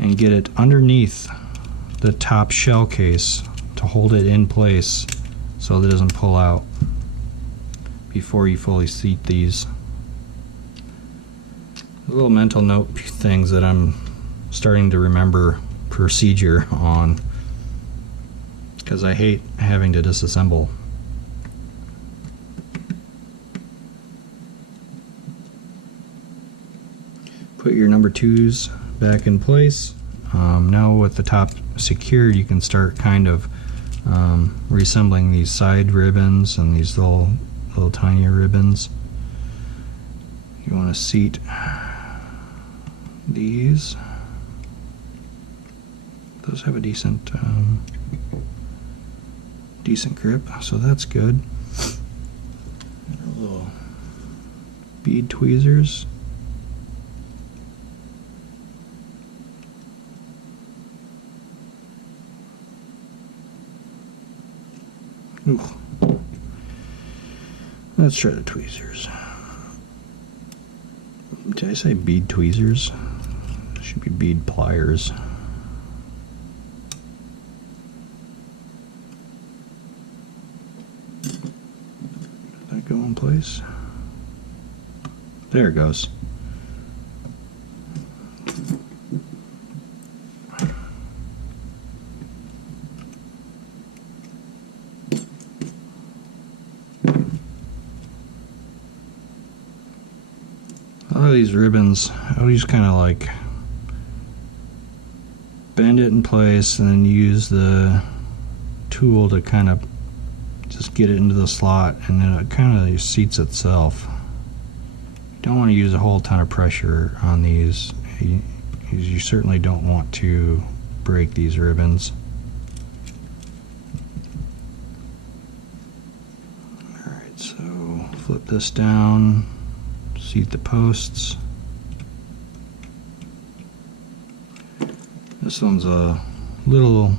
and get it underneath the top shell case to hold it in place so that it doesn't pull out before you fully seat these. Little mental note things that I'm starting to remember procedure on, because I hate having to disassemble. Put your number 2s back in place. Now with the top secured, you can start kind of reassembling these side ribbons and these little tiny ribbons. You want to seat these. Those have a decent grip, so that's good. Little bead tweezers. Ooh. Let's try the tweezers. Did I say bead tweezers? It should be bead pliers. Did that go in place? There it goes. A lot of these ribbons, I'll just kind of like bend it in place and then use the tool to kind of just get it into the slot, and then it kind of seats itself. You don't want to use a whole ton of pressure on these. You certainly don't want to break these ribbons. Alright, so flip this down. Seat the posts. This one's a little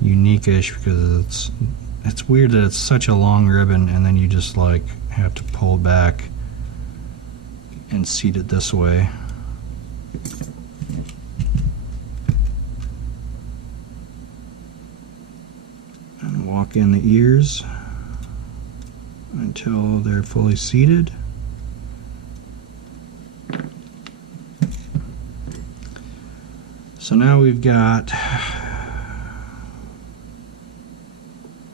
unique-ish because it's weird that it's such a long ribbon and then you just like have to pull back and seat it this way. And walk in the ears until they're fully seated. So now we've got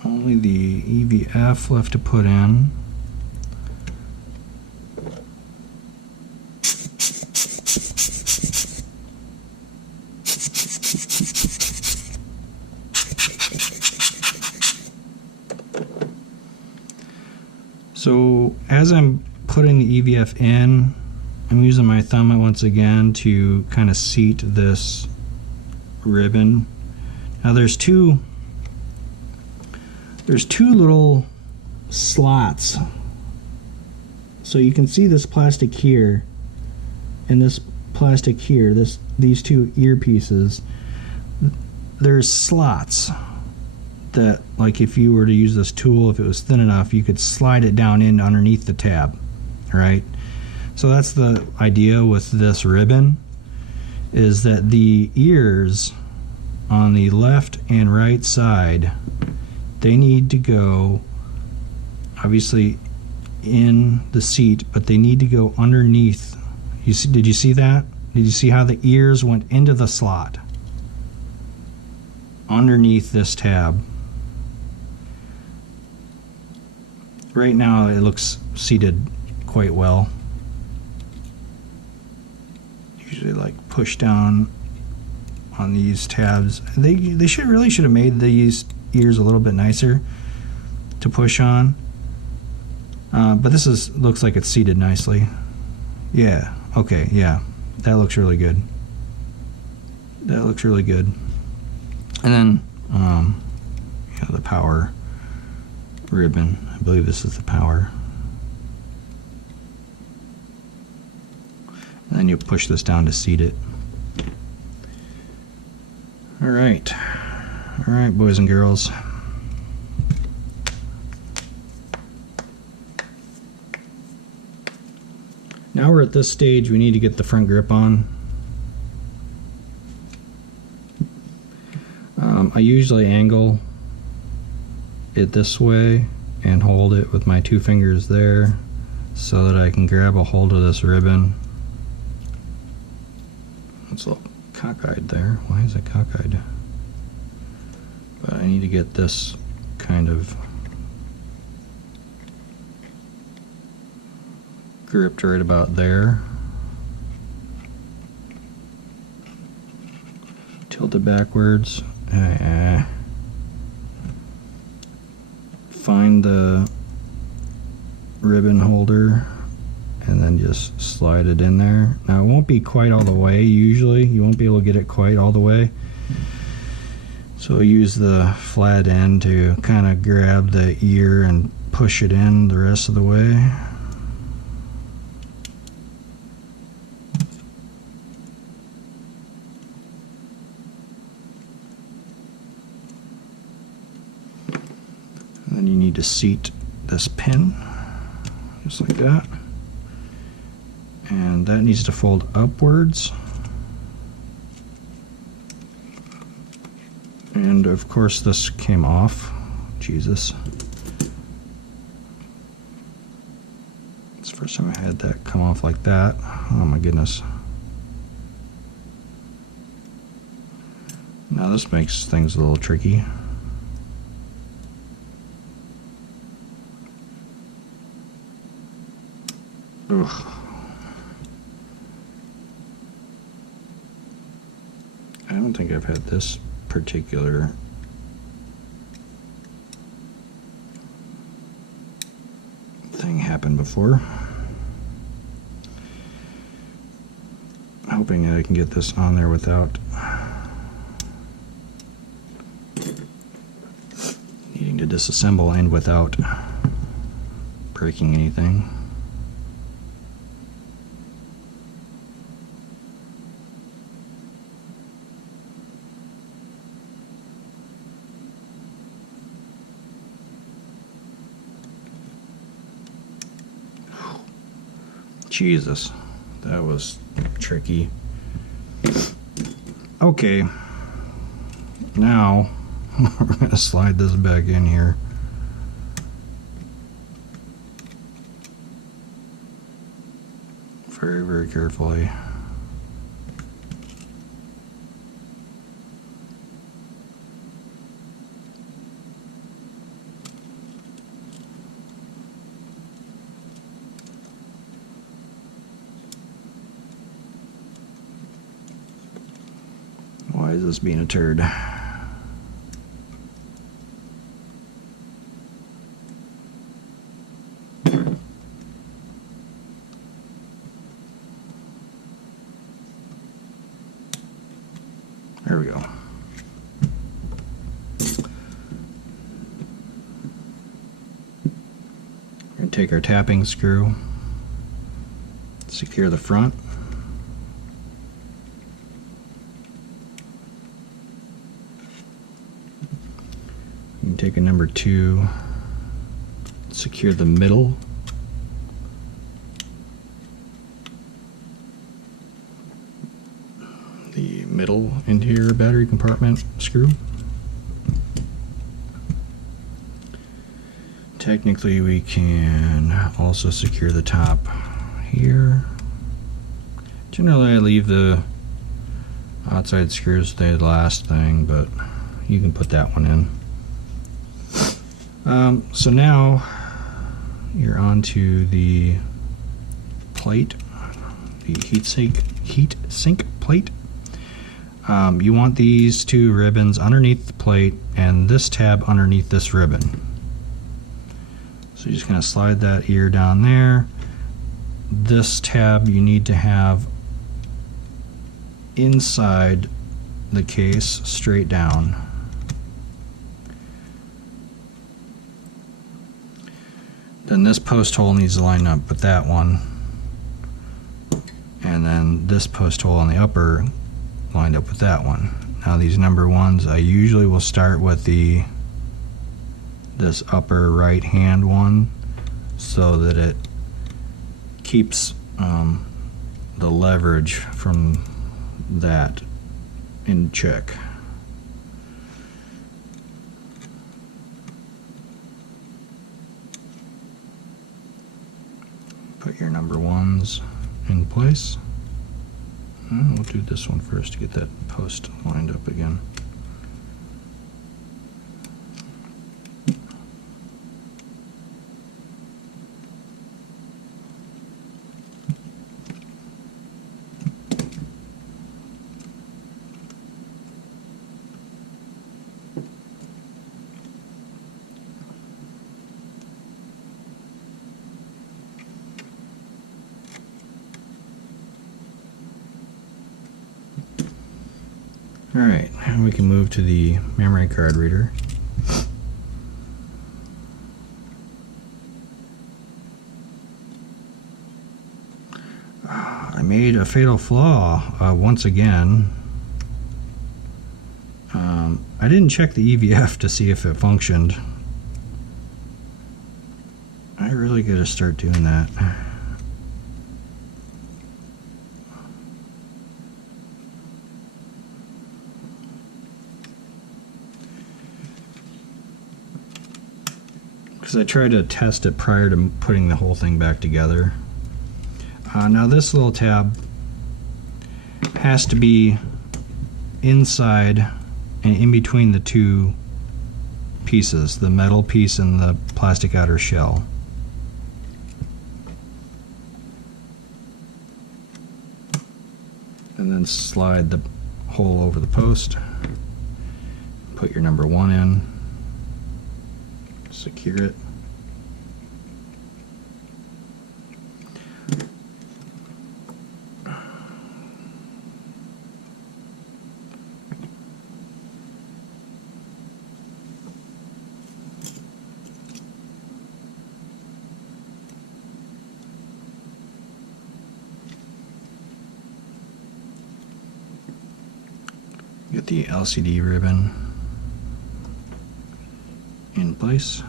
only the EVF left to put in. So as I'm putting the EVF in, I'm using my thumb once again to kind of seat this ribbon. Now there's two little slots, so you can see this plastic here and this plastic here, these two earpieces. There's slots that, like, if you were to use this tool, if it was thin enough, you could slide it down in underneath the tab, right? So that's the idea with this ribbon, is that the ears on the left and right side, they need to go obviously in the seat, but they need to go underneath. Did you see that? Did you see how the ears went into the slot underneath this tab? right now it looks seated quite well. Usually like push down on these tabs. They really should have made these ears a little bit nicer to push on. But this looks like it's seated nicely. Yeah, okay, yeah. That looks really good. That looks really good. And then the power ribbon. I believe this is the power. And then you push this down to seat it. Alright, boys and girls. Now we're at this stage, we need to get the front grip on. I usually angle it this way and hold it with my 2 fingers there so that I can grab a hold of this ribbon. It's a little cockeyed there. Why is it cockeyed? But I need to get this kind of gripped right about there. Tilt it backwards. Find the ribbon holder and then just slide it in there. Now it won't be quite all the way. Usually you won't be able to get it quite all the way, so use the flat end to kind of grab the ear and push it in the rest of the way. And then you need to seat this pin just like that, and that needs to fold upwards, and of course this came off. Jesus, it's the first time I had that come off like that. Oh my goodness. Now this makes things a little tricky. Ugh. I don't think I've had this particular thing happen before. Hoping that I can get this on there without needing to disassemble and without breaking anything. Jesus, that was tricky. Okay, now we're going to slide this back in here. Very, very carefully. Why is this being a turd? There we go. We're going to take our tapping screw, secure the front. You can take a number 2, secure the middle. The middle interior battery compartment screw. Technically we can also secure the top here. Generally I leave the outside screws the last thing, but you can put that one in. So now you're onto the plate, the heat sink plate. You want these two ribbons underneath the plate and this tab underneath this ribbon. So you're just going to slide that ear down there. This tab you need to have inside the case, straight down. Then this post hole needs to line up with that one, and then this post hole on the upper lined up with that one. Now these number ones, I usually will start with this upper right hand one so that it keeps the leverage from that in check. Put your number ones in place. We'll do this one first to get that post lined up again. Alright, and we can move to the memory card reader. I made a fatal flaw once again. I didn't check the EVF to see if it functioned. I really gotta start doing that. Because I tried to test it prior to putting the whole thing back together. Now this little tab has to be inside and in between the two pieces, the metal piece and the plastic outer shell. And then slide the hole over the post. Put your number one in. Secure it. Get the LCD ribbon in place.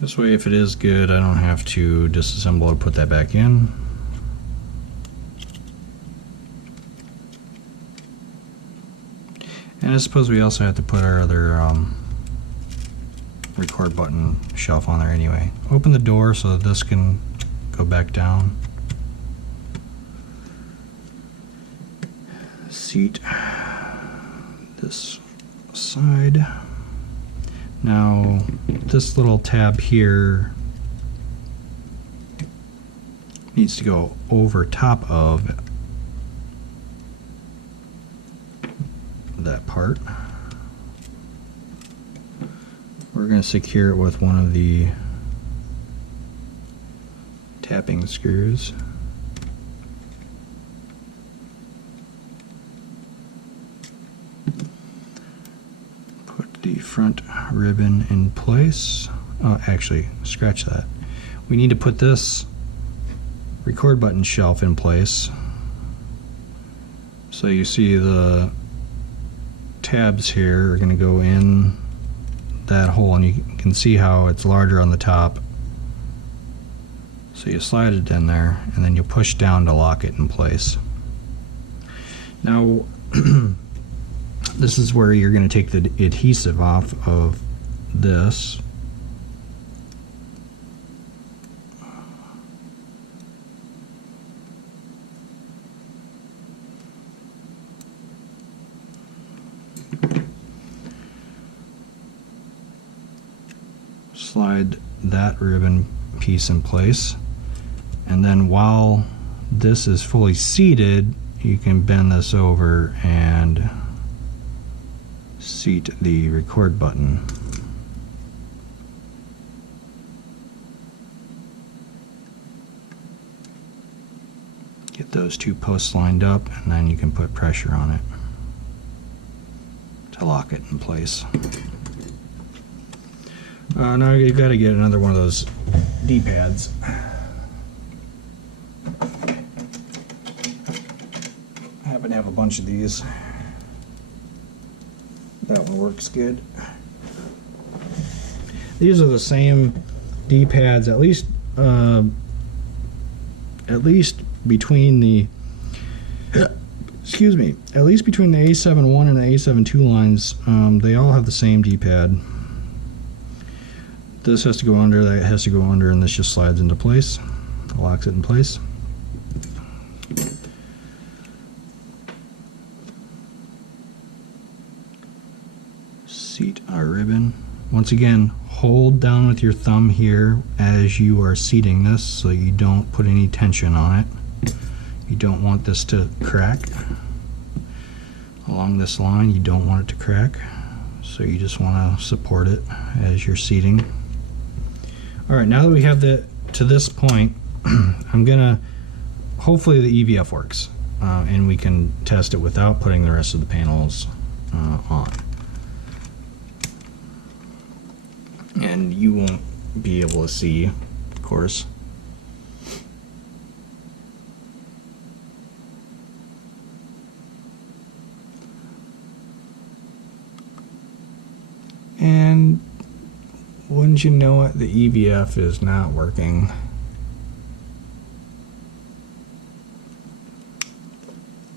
This way, if it is good, I don't have to disassemble and put that back in. And I suppose we also have to put our other record button shelf on there anyway. Open the door so that this can go back down. Seat this side. Now this little tab here needs to go over top of that part. We're going to secure it with one of the tapping screws. The front ribbon in place. Oh, actually, scratch that. We need to put this record button shelf in place. So you see the tabs here are going to go in that hole, and you can see how it's larger on the top. So you slide it in there, and then you push down to lock it in place. Now, this is where you're going to take the adhesive off of this. Slide that ribbon piece in place, and then while this is fully seated, you can bend this over and seat the record button. Get those two posts lined up, and then you can put pressure on it to lock it in place. Now you've got to get another one of those D-pads. I happen to have a bunch of these. That one works good. These are the same D-pads, at least between the at least between the A71 and the A72 lines, they all have the same D-pad. This has to go under, that has to go under, and this just slides into place, locks it in place. Seat our ribbon. Once again, hold down with your thumb here as you are seating this so you don't put any tension on it. You don't want this to crack. Along this line, you don't want it to crack, so you just want to support it as you're seating. Alright, now that we have to this point, I'm gonna, hopefully the EVF works, and we can test it without putting the rest of the panels on. And you won't be able to see, of course. And wouldn't you know it, the EVF is not working.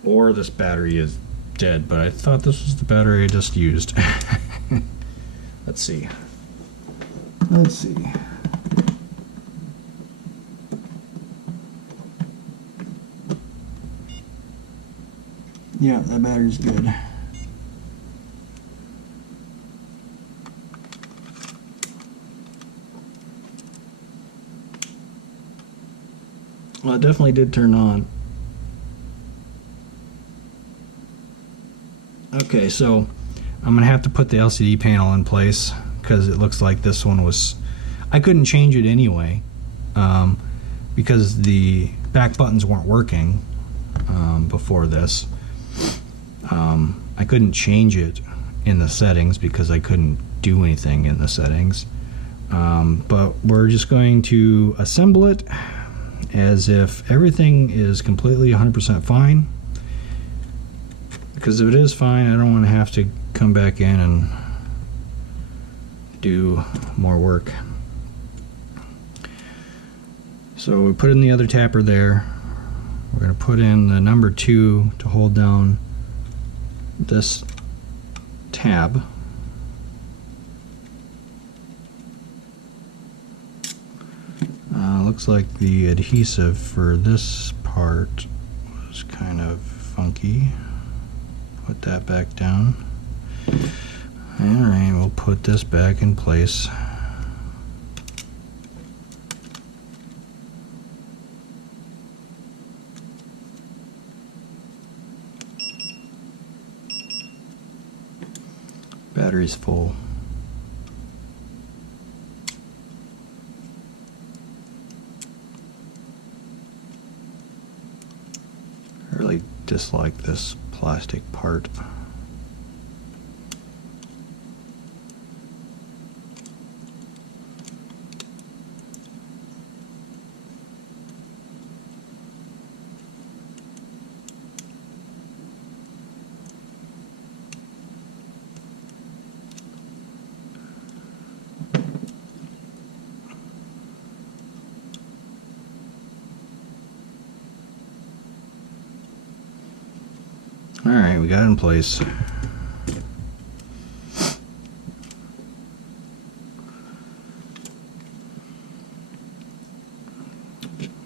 Or this battery is dead, but I thought this was the battery I just used. Let's see. Let's see. Yeah, that battery's good. Well, it definitely did turn on. Okay, so I'm gonna have to put the LCD panel in place because it looks like this one was, I couldn't change it anyway because the back buttons weren't working before this. I couldn't change it in the settings because I couldn't do anything in the settings. But we're just going to assemble it as if everything is completely 100% fine, because if it is fine, I don't want to have to come back in and do more work. So we put in the other tapper there. We're going to put in the number 2 to hold down this tab. Looks like the adhesive for this part was kind of funky. Put that back down. Alright, we'll put this back in place. Battery's full. I really dislike this plastic part. Alright, we got it in place.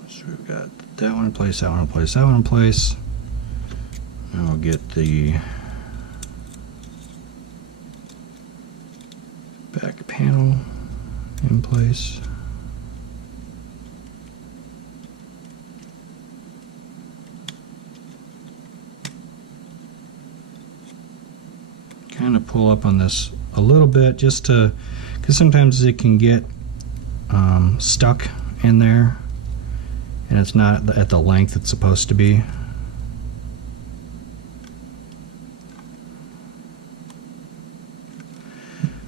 So we've got that one in place, that one in place, that one in place. Now we'll get the back panel in place. Kind of pull up on this a little bit just to, because sometimes it can get stuck in there and it's not at the length it's supposed to be.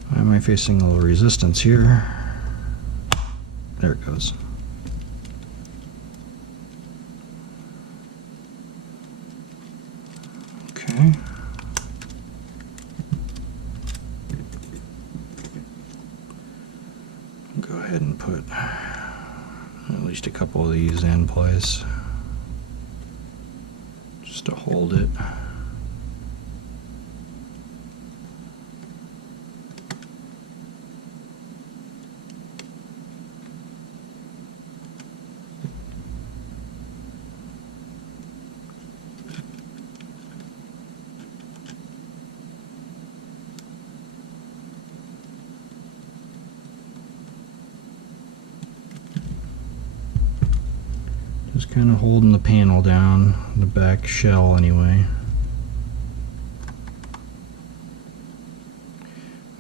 Why am I facing a little resistance here? There it goes. Okay. Go ahead and put at least a couple of these in place just to hold it. Just kind of holding the panel down, the back shell anyway.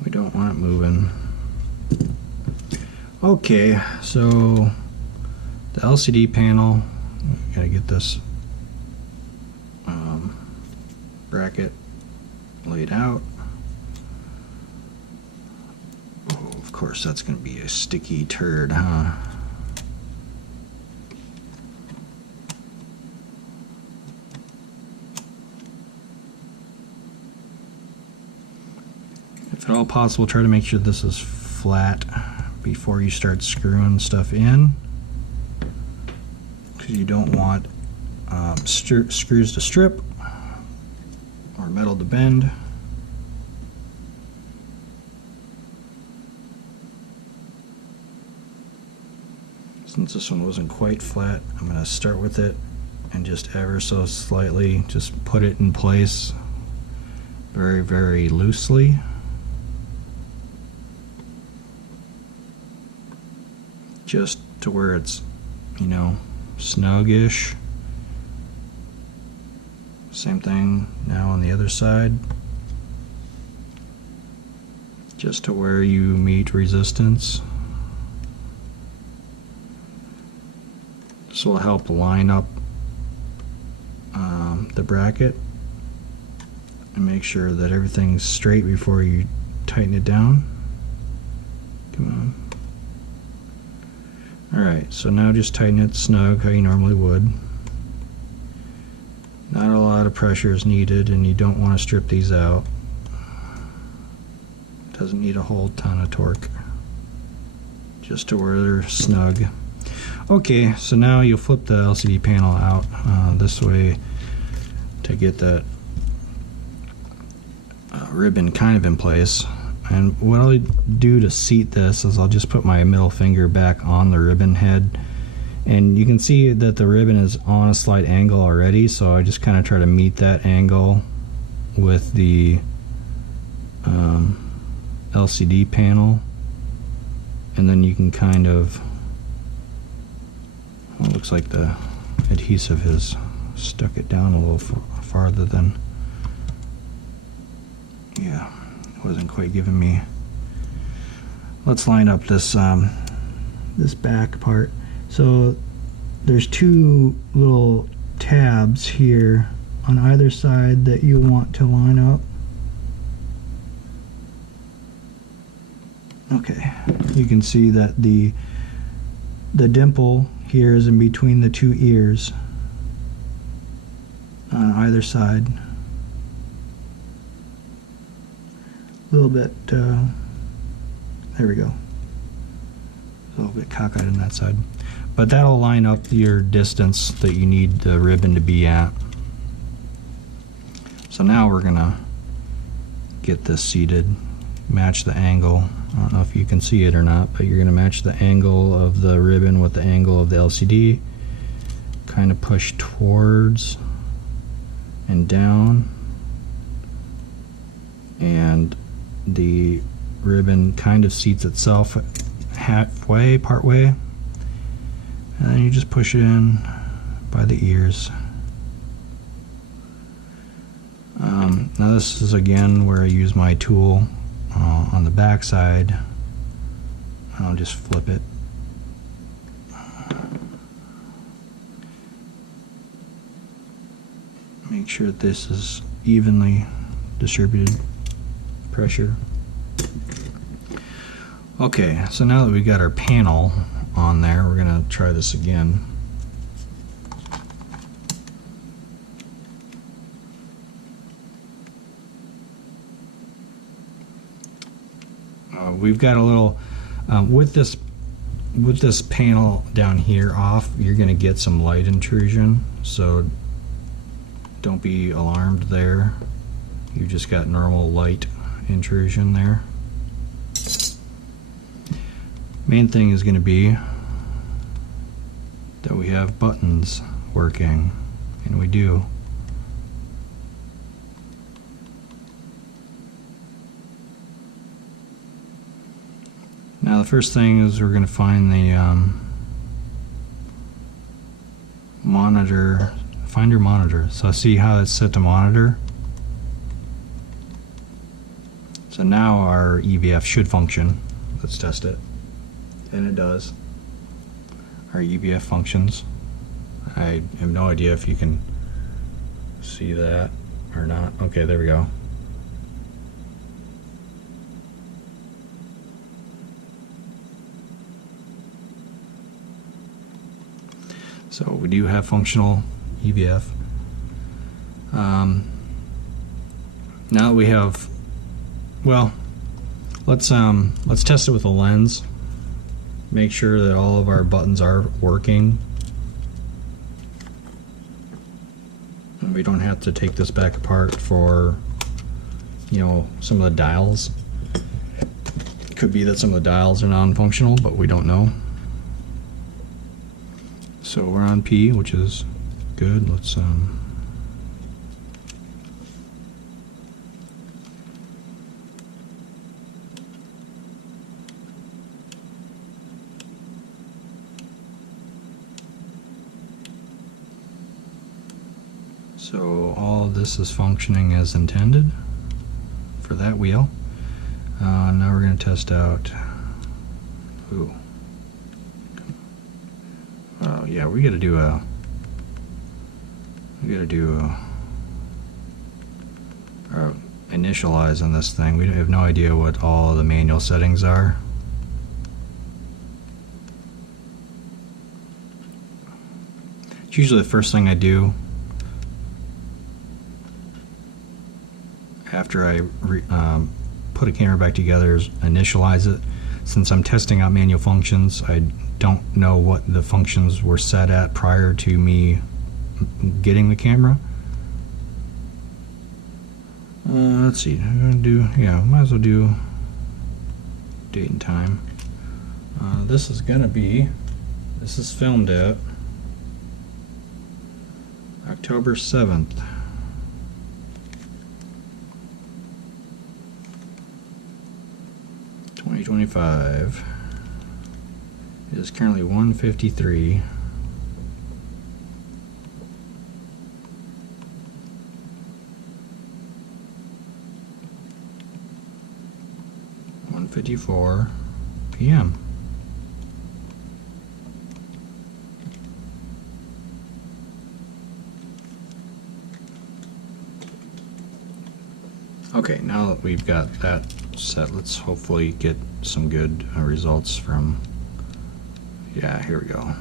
We don't want it moving. Okay, so the LCD panel, gotta get this bracket laid out. Oh, of course that's gonna be a sticky turd, huh? If at all possible, try to make sure this is flat before you start screwing stuff in, because you don't want screws to strip or metal to bend. Since this one wasn't quite flat, I'm going to start with it and just ever so slightly just put it in place very, very loosely. Just to where it's, you know, snuggish. Same thing now on the other side. Just to where you meet resistance. This will help line up the bracket and make sure that everything's straight before you tighten it down. Come on. Alright, so now just tighten it snug how you normally would. Not a lot of pressure is needed, and you don't want to strip these out. Doesn't need a whole ton of torque. Just to where they're snug. Okay, so now you'll flip the LCD panel out this way to get that ribbon kind of in place. And what I'll do to seat this is I'll just put my middle finger back on the ribbon head, and you can see that the ribbon is on a slight angle already, so I just kind of try to meet that angle with the LCD panel, and then you can kind of, well, it looks like the adhesive has stuck it down a little farther than, yeah, it wasn't quite giving me. Let's line up this this back part. So there's two little tabs here on either side that you want to line up. Okay, you can see that the dimple here is in between the two ears on either side. A little bit, there we go. A little bit cockeyed on that side. But that'll line up your distance that you need the ribbon to be at. So now we're gonna get this seated, match the angle. I don't know if you can see it or not, but you're gonna match the angle of the ribbon with the angle of the LCD. Kind of push towards and down, and the ribbon kind of seats itself halfway, partway, and then you just push it in by the ears. Now this is again where I use my tool on the back side. I'll just flip it. Make sure that this is evenly distributed pressure. Okay, so now that we got our panel on there, we're gonna try this again. We've got a little with this panel down here off, you're gonna get some light intrusion, so don't be alarmed there. You just got normal light intrusion there. Main thing is going to be that we have buttons working, and we do. Now the first thing is we're going to find the monitor. Find your monitor. So see how it's set to monitor? So now our EVF should function. Let's test it. And it does. Our EVF functions. I have no idea if you can see that or not. Okay, there we go. So we do have functional EVF. Now that we have, well, let's test it with a lens. Make sure that all of our buttons are working. And we don't have to take this back apart for, you know, some of the dials. It could be that some of the dials are non-functional, but we don't know. So we're on P, which is good. Let's so all of this is functioning as intended for that wheel. Now we're going to test out. Ooh. Oh yeah, we got to do a. We got to do a initialize on this thing. We have no idea what all the manual settings are. It's usually the first thing I do after I put a camera back together is initialize it. Since I'm testing out manual functions, I don't know what the functions were set at prior to me getting the camera. Let's see, I'm gonna do, yeah, might as well do date and time. This is filmed at October 7th. 2025. It is currently 1:53. .54 p.m. Okay, now that we've got that set, let's hopefully get some good results from, yeah, here we go.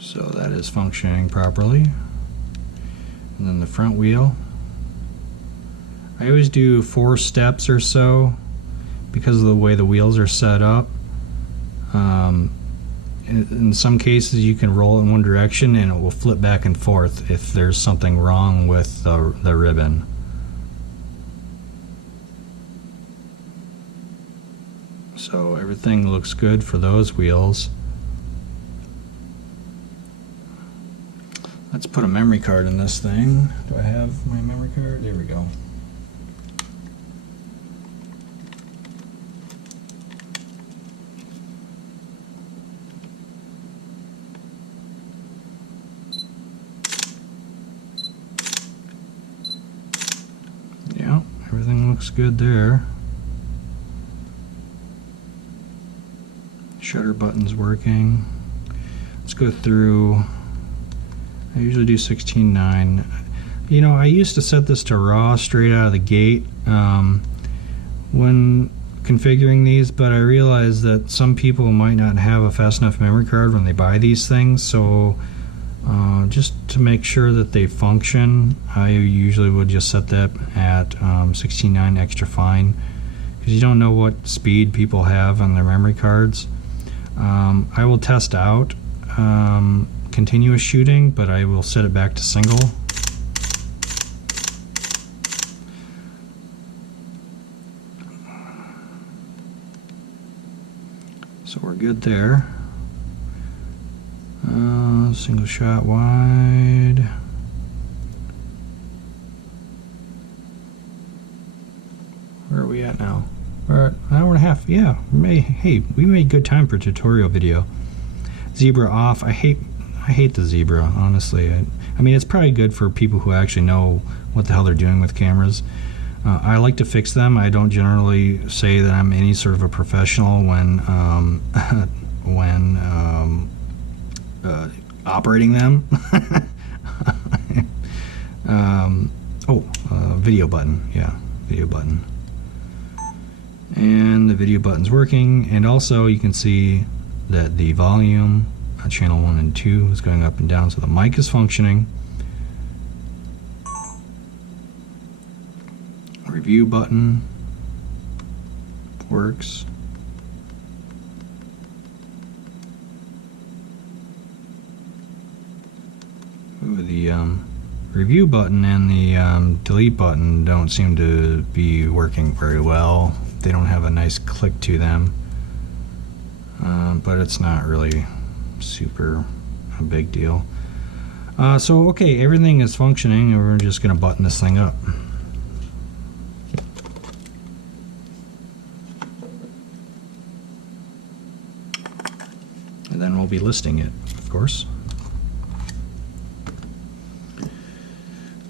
So that is functioning properly. And then the front wheel, I always do 4 steps or so because of the way the wheels are set up. In some cases you can roll in one direction and it will flip back and forth if there's something wrong with the ribbon. So everything looks good for those wheels. Let's put a memory card in this thing. Do I have my memory card? There we go. Yeah, everything looks good there. Shutter button's working. Let's go through. I usually do 16:9. You know, I used to set this to raw straight out of the gate when configuring these, but I realized that some people might not have a fast enough memory card when they buy these things, so just to make sure that they function, I usually would just set that at 16:9 extra fine, because you don't know what speed people have on their memory cards. I will test out continuous shooting, but I will set it back to single. So we're good there. Single shot wide. Where are we at now? We're at an hour and a half. Yeah, hey, we made good time for a tutorial video. Zebra off. I hate the zebra, honestly. I mean, it's probably good for people who actually know what the hell they're doing with cameras. I like to fix them. I don't generally say that I'm any sort of a professional when operating them. Video button. Yeah, video button. And the video button's working, and also you can see that the volume on channel 1 and 2 is going up and down, so the mic is functioning. Review button works. Ooh, the review button and the delete button don't seem to be working very well. They don't have a nice click to them, but it's not really super a big deal. So okay, everything is functioning, and we're just going to button this thing up. And then we'll be listing it, of course.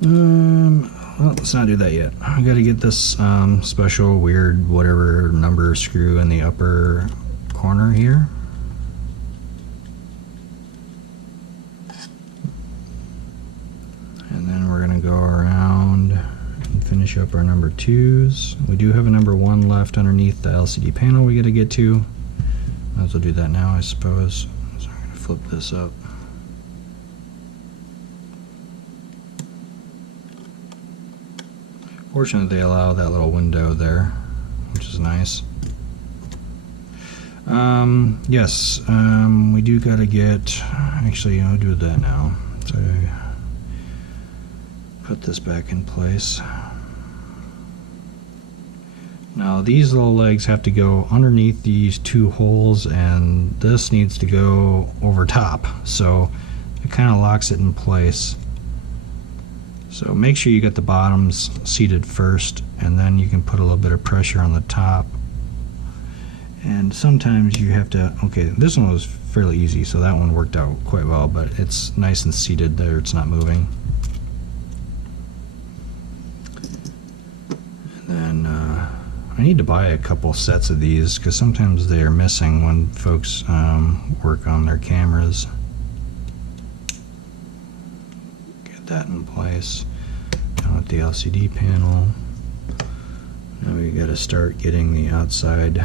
Well, let's not do that yet. I got to get this special weird whatever number screw in the upper corner here. And then we're going to go around and finish up our number 2s. We do have a number 1 left underneath the LCD panel we got to get to. Might as well do that now, I suppose. So I'm going to flip this up. Fortunately, they allow that little window there, which is nice. Yes, we do got to get. Actually, I'll do that now. So put this back in place. Now these little legs have to go underneath these 2 holes, and this needs to go over top, so it kind of locks it in place. So make sure you get the bottoms seated first, and then you can put a little bit of pressure on the top. And sometimes you have to, okay, this one was fairly easy, so that one worked out quite well, but it's nice and seated there, it's not moving. And then I need to buy a couple sets of these, because sometimes they're missing when folks work on their cameras. Get that in place. Down at the LCD panel. Now we got to start getting the outside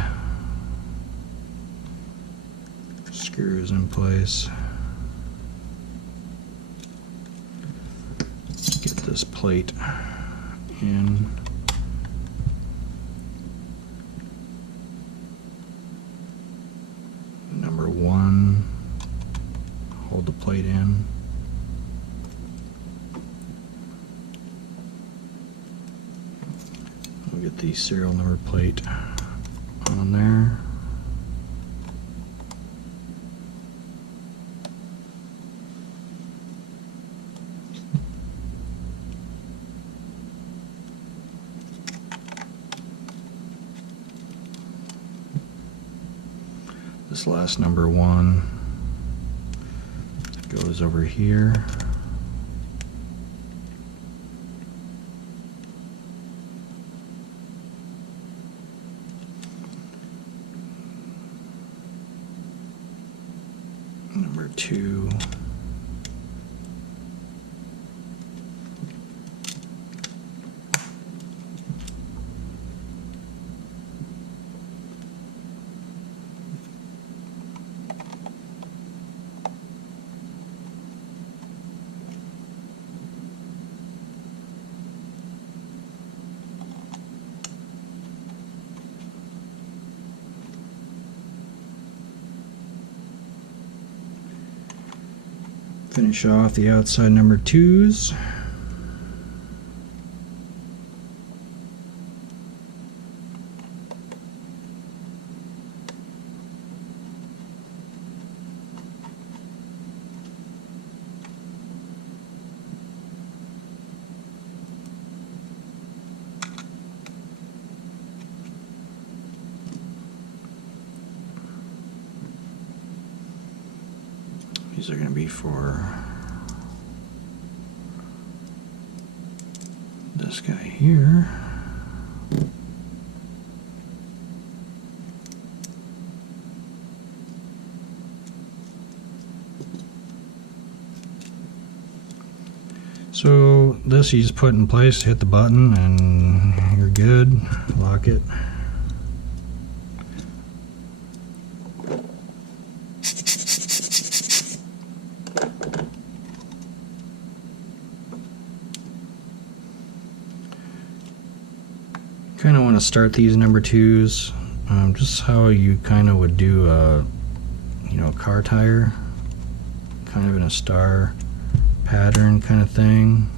screws in place. Get this plate in. hold the plate in. We'll get the serial number plate on there. This last number 1 goes over here. Number 2. Finish off the outside number 2s. These are going to be for this guy here. So this you just put in place, hit the button, and you're good. Lock it. Kind of want to start these number 2s just how you kind of would do a car tire, kind of in a star pattern kind of thing.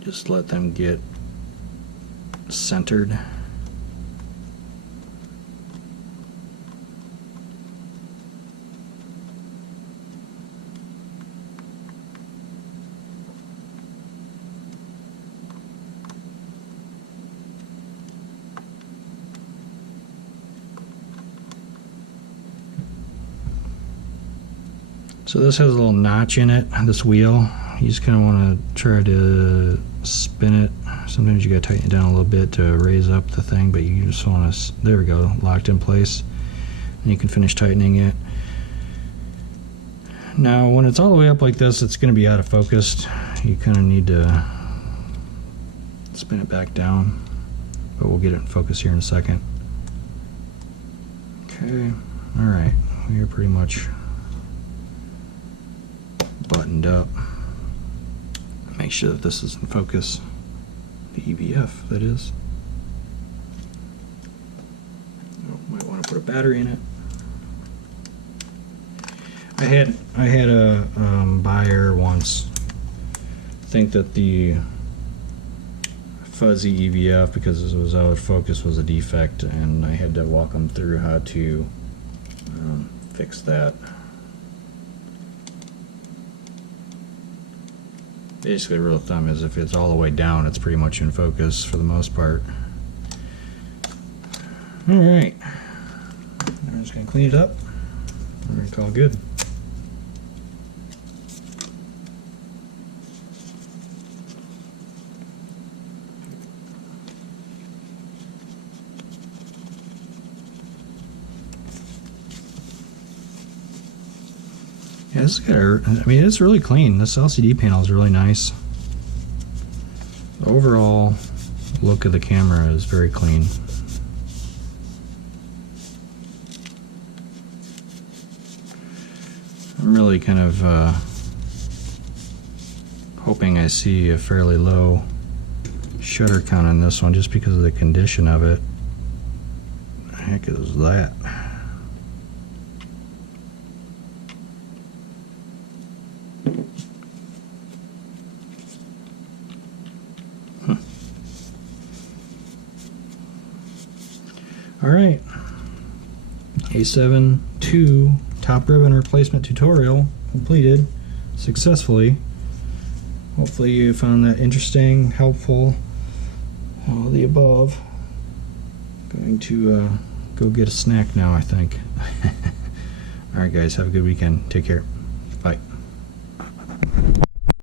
Just let them get centered. So this has a little notch in it, this wheel. You just kind of want to try to spin it. Sometimes you got to tighten it down a little bit to raise up the thing, but you just want to, there we go, locked in place. And you can finish tightening it. Now when it's all the way up like this, it's going to be out of focus. You kind of need to spin it back down, but we'll get it in focus here in a second. Okay, alright, we're pretty much buttoned up. Make sure that this is in focus. The EVF, that is. Might want to put a battery in it. I had a buyer once think that the fuzzy EVF, because it was out of focus, was a defect, and I had to walk them through how to fix that. Basically, rule of thumb is if it's all the way down, it's pretty much in focus for the most part. Alright, I'm just going to clean it up. We're going to call it good. Yeah, this has got I mean, it's really clean. This LCD panel is really nice. The overall look of the camera is very clean. I'm really kind of hoping I see a fairly low shutter count on this one just because of the condition of it. The heck is that? Alright, A72 top ribbon replacement tutorial completed successfully. Hopefully you found that interesting, helpful, all the above. Going to go get a snack now, I think. Alright guys, have a good weekend. Take care. Bye.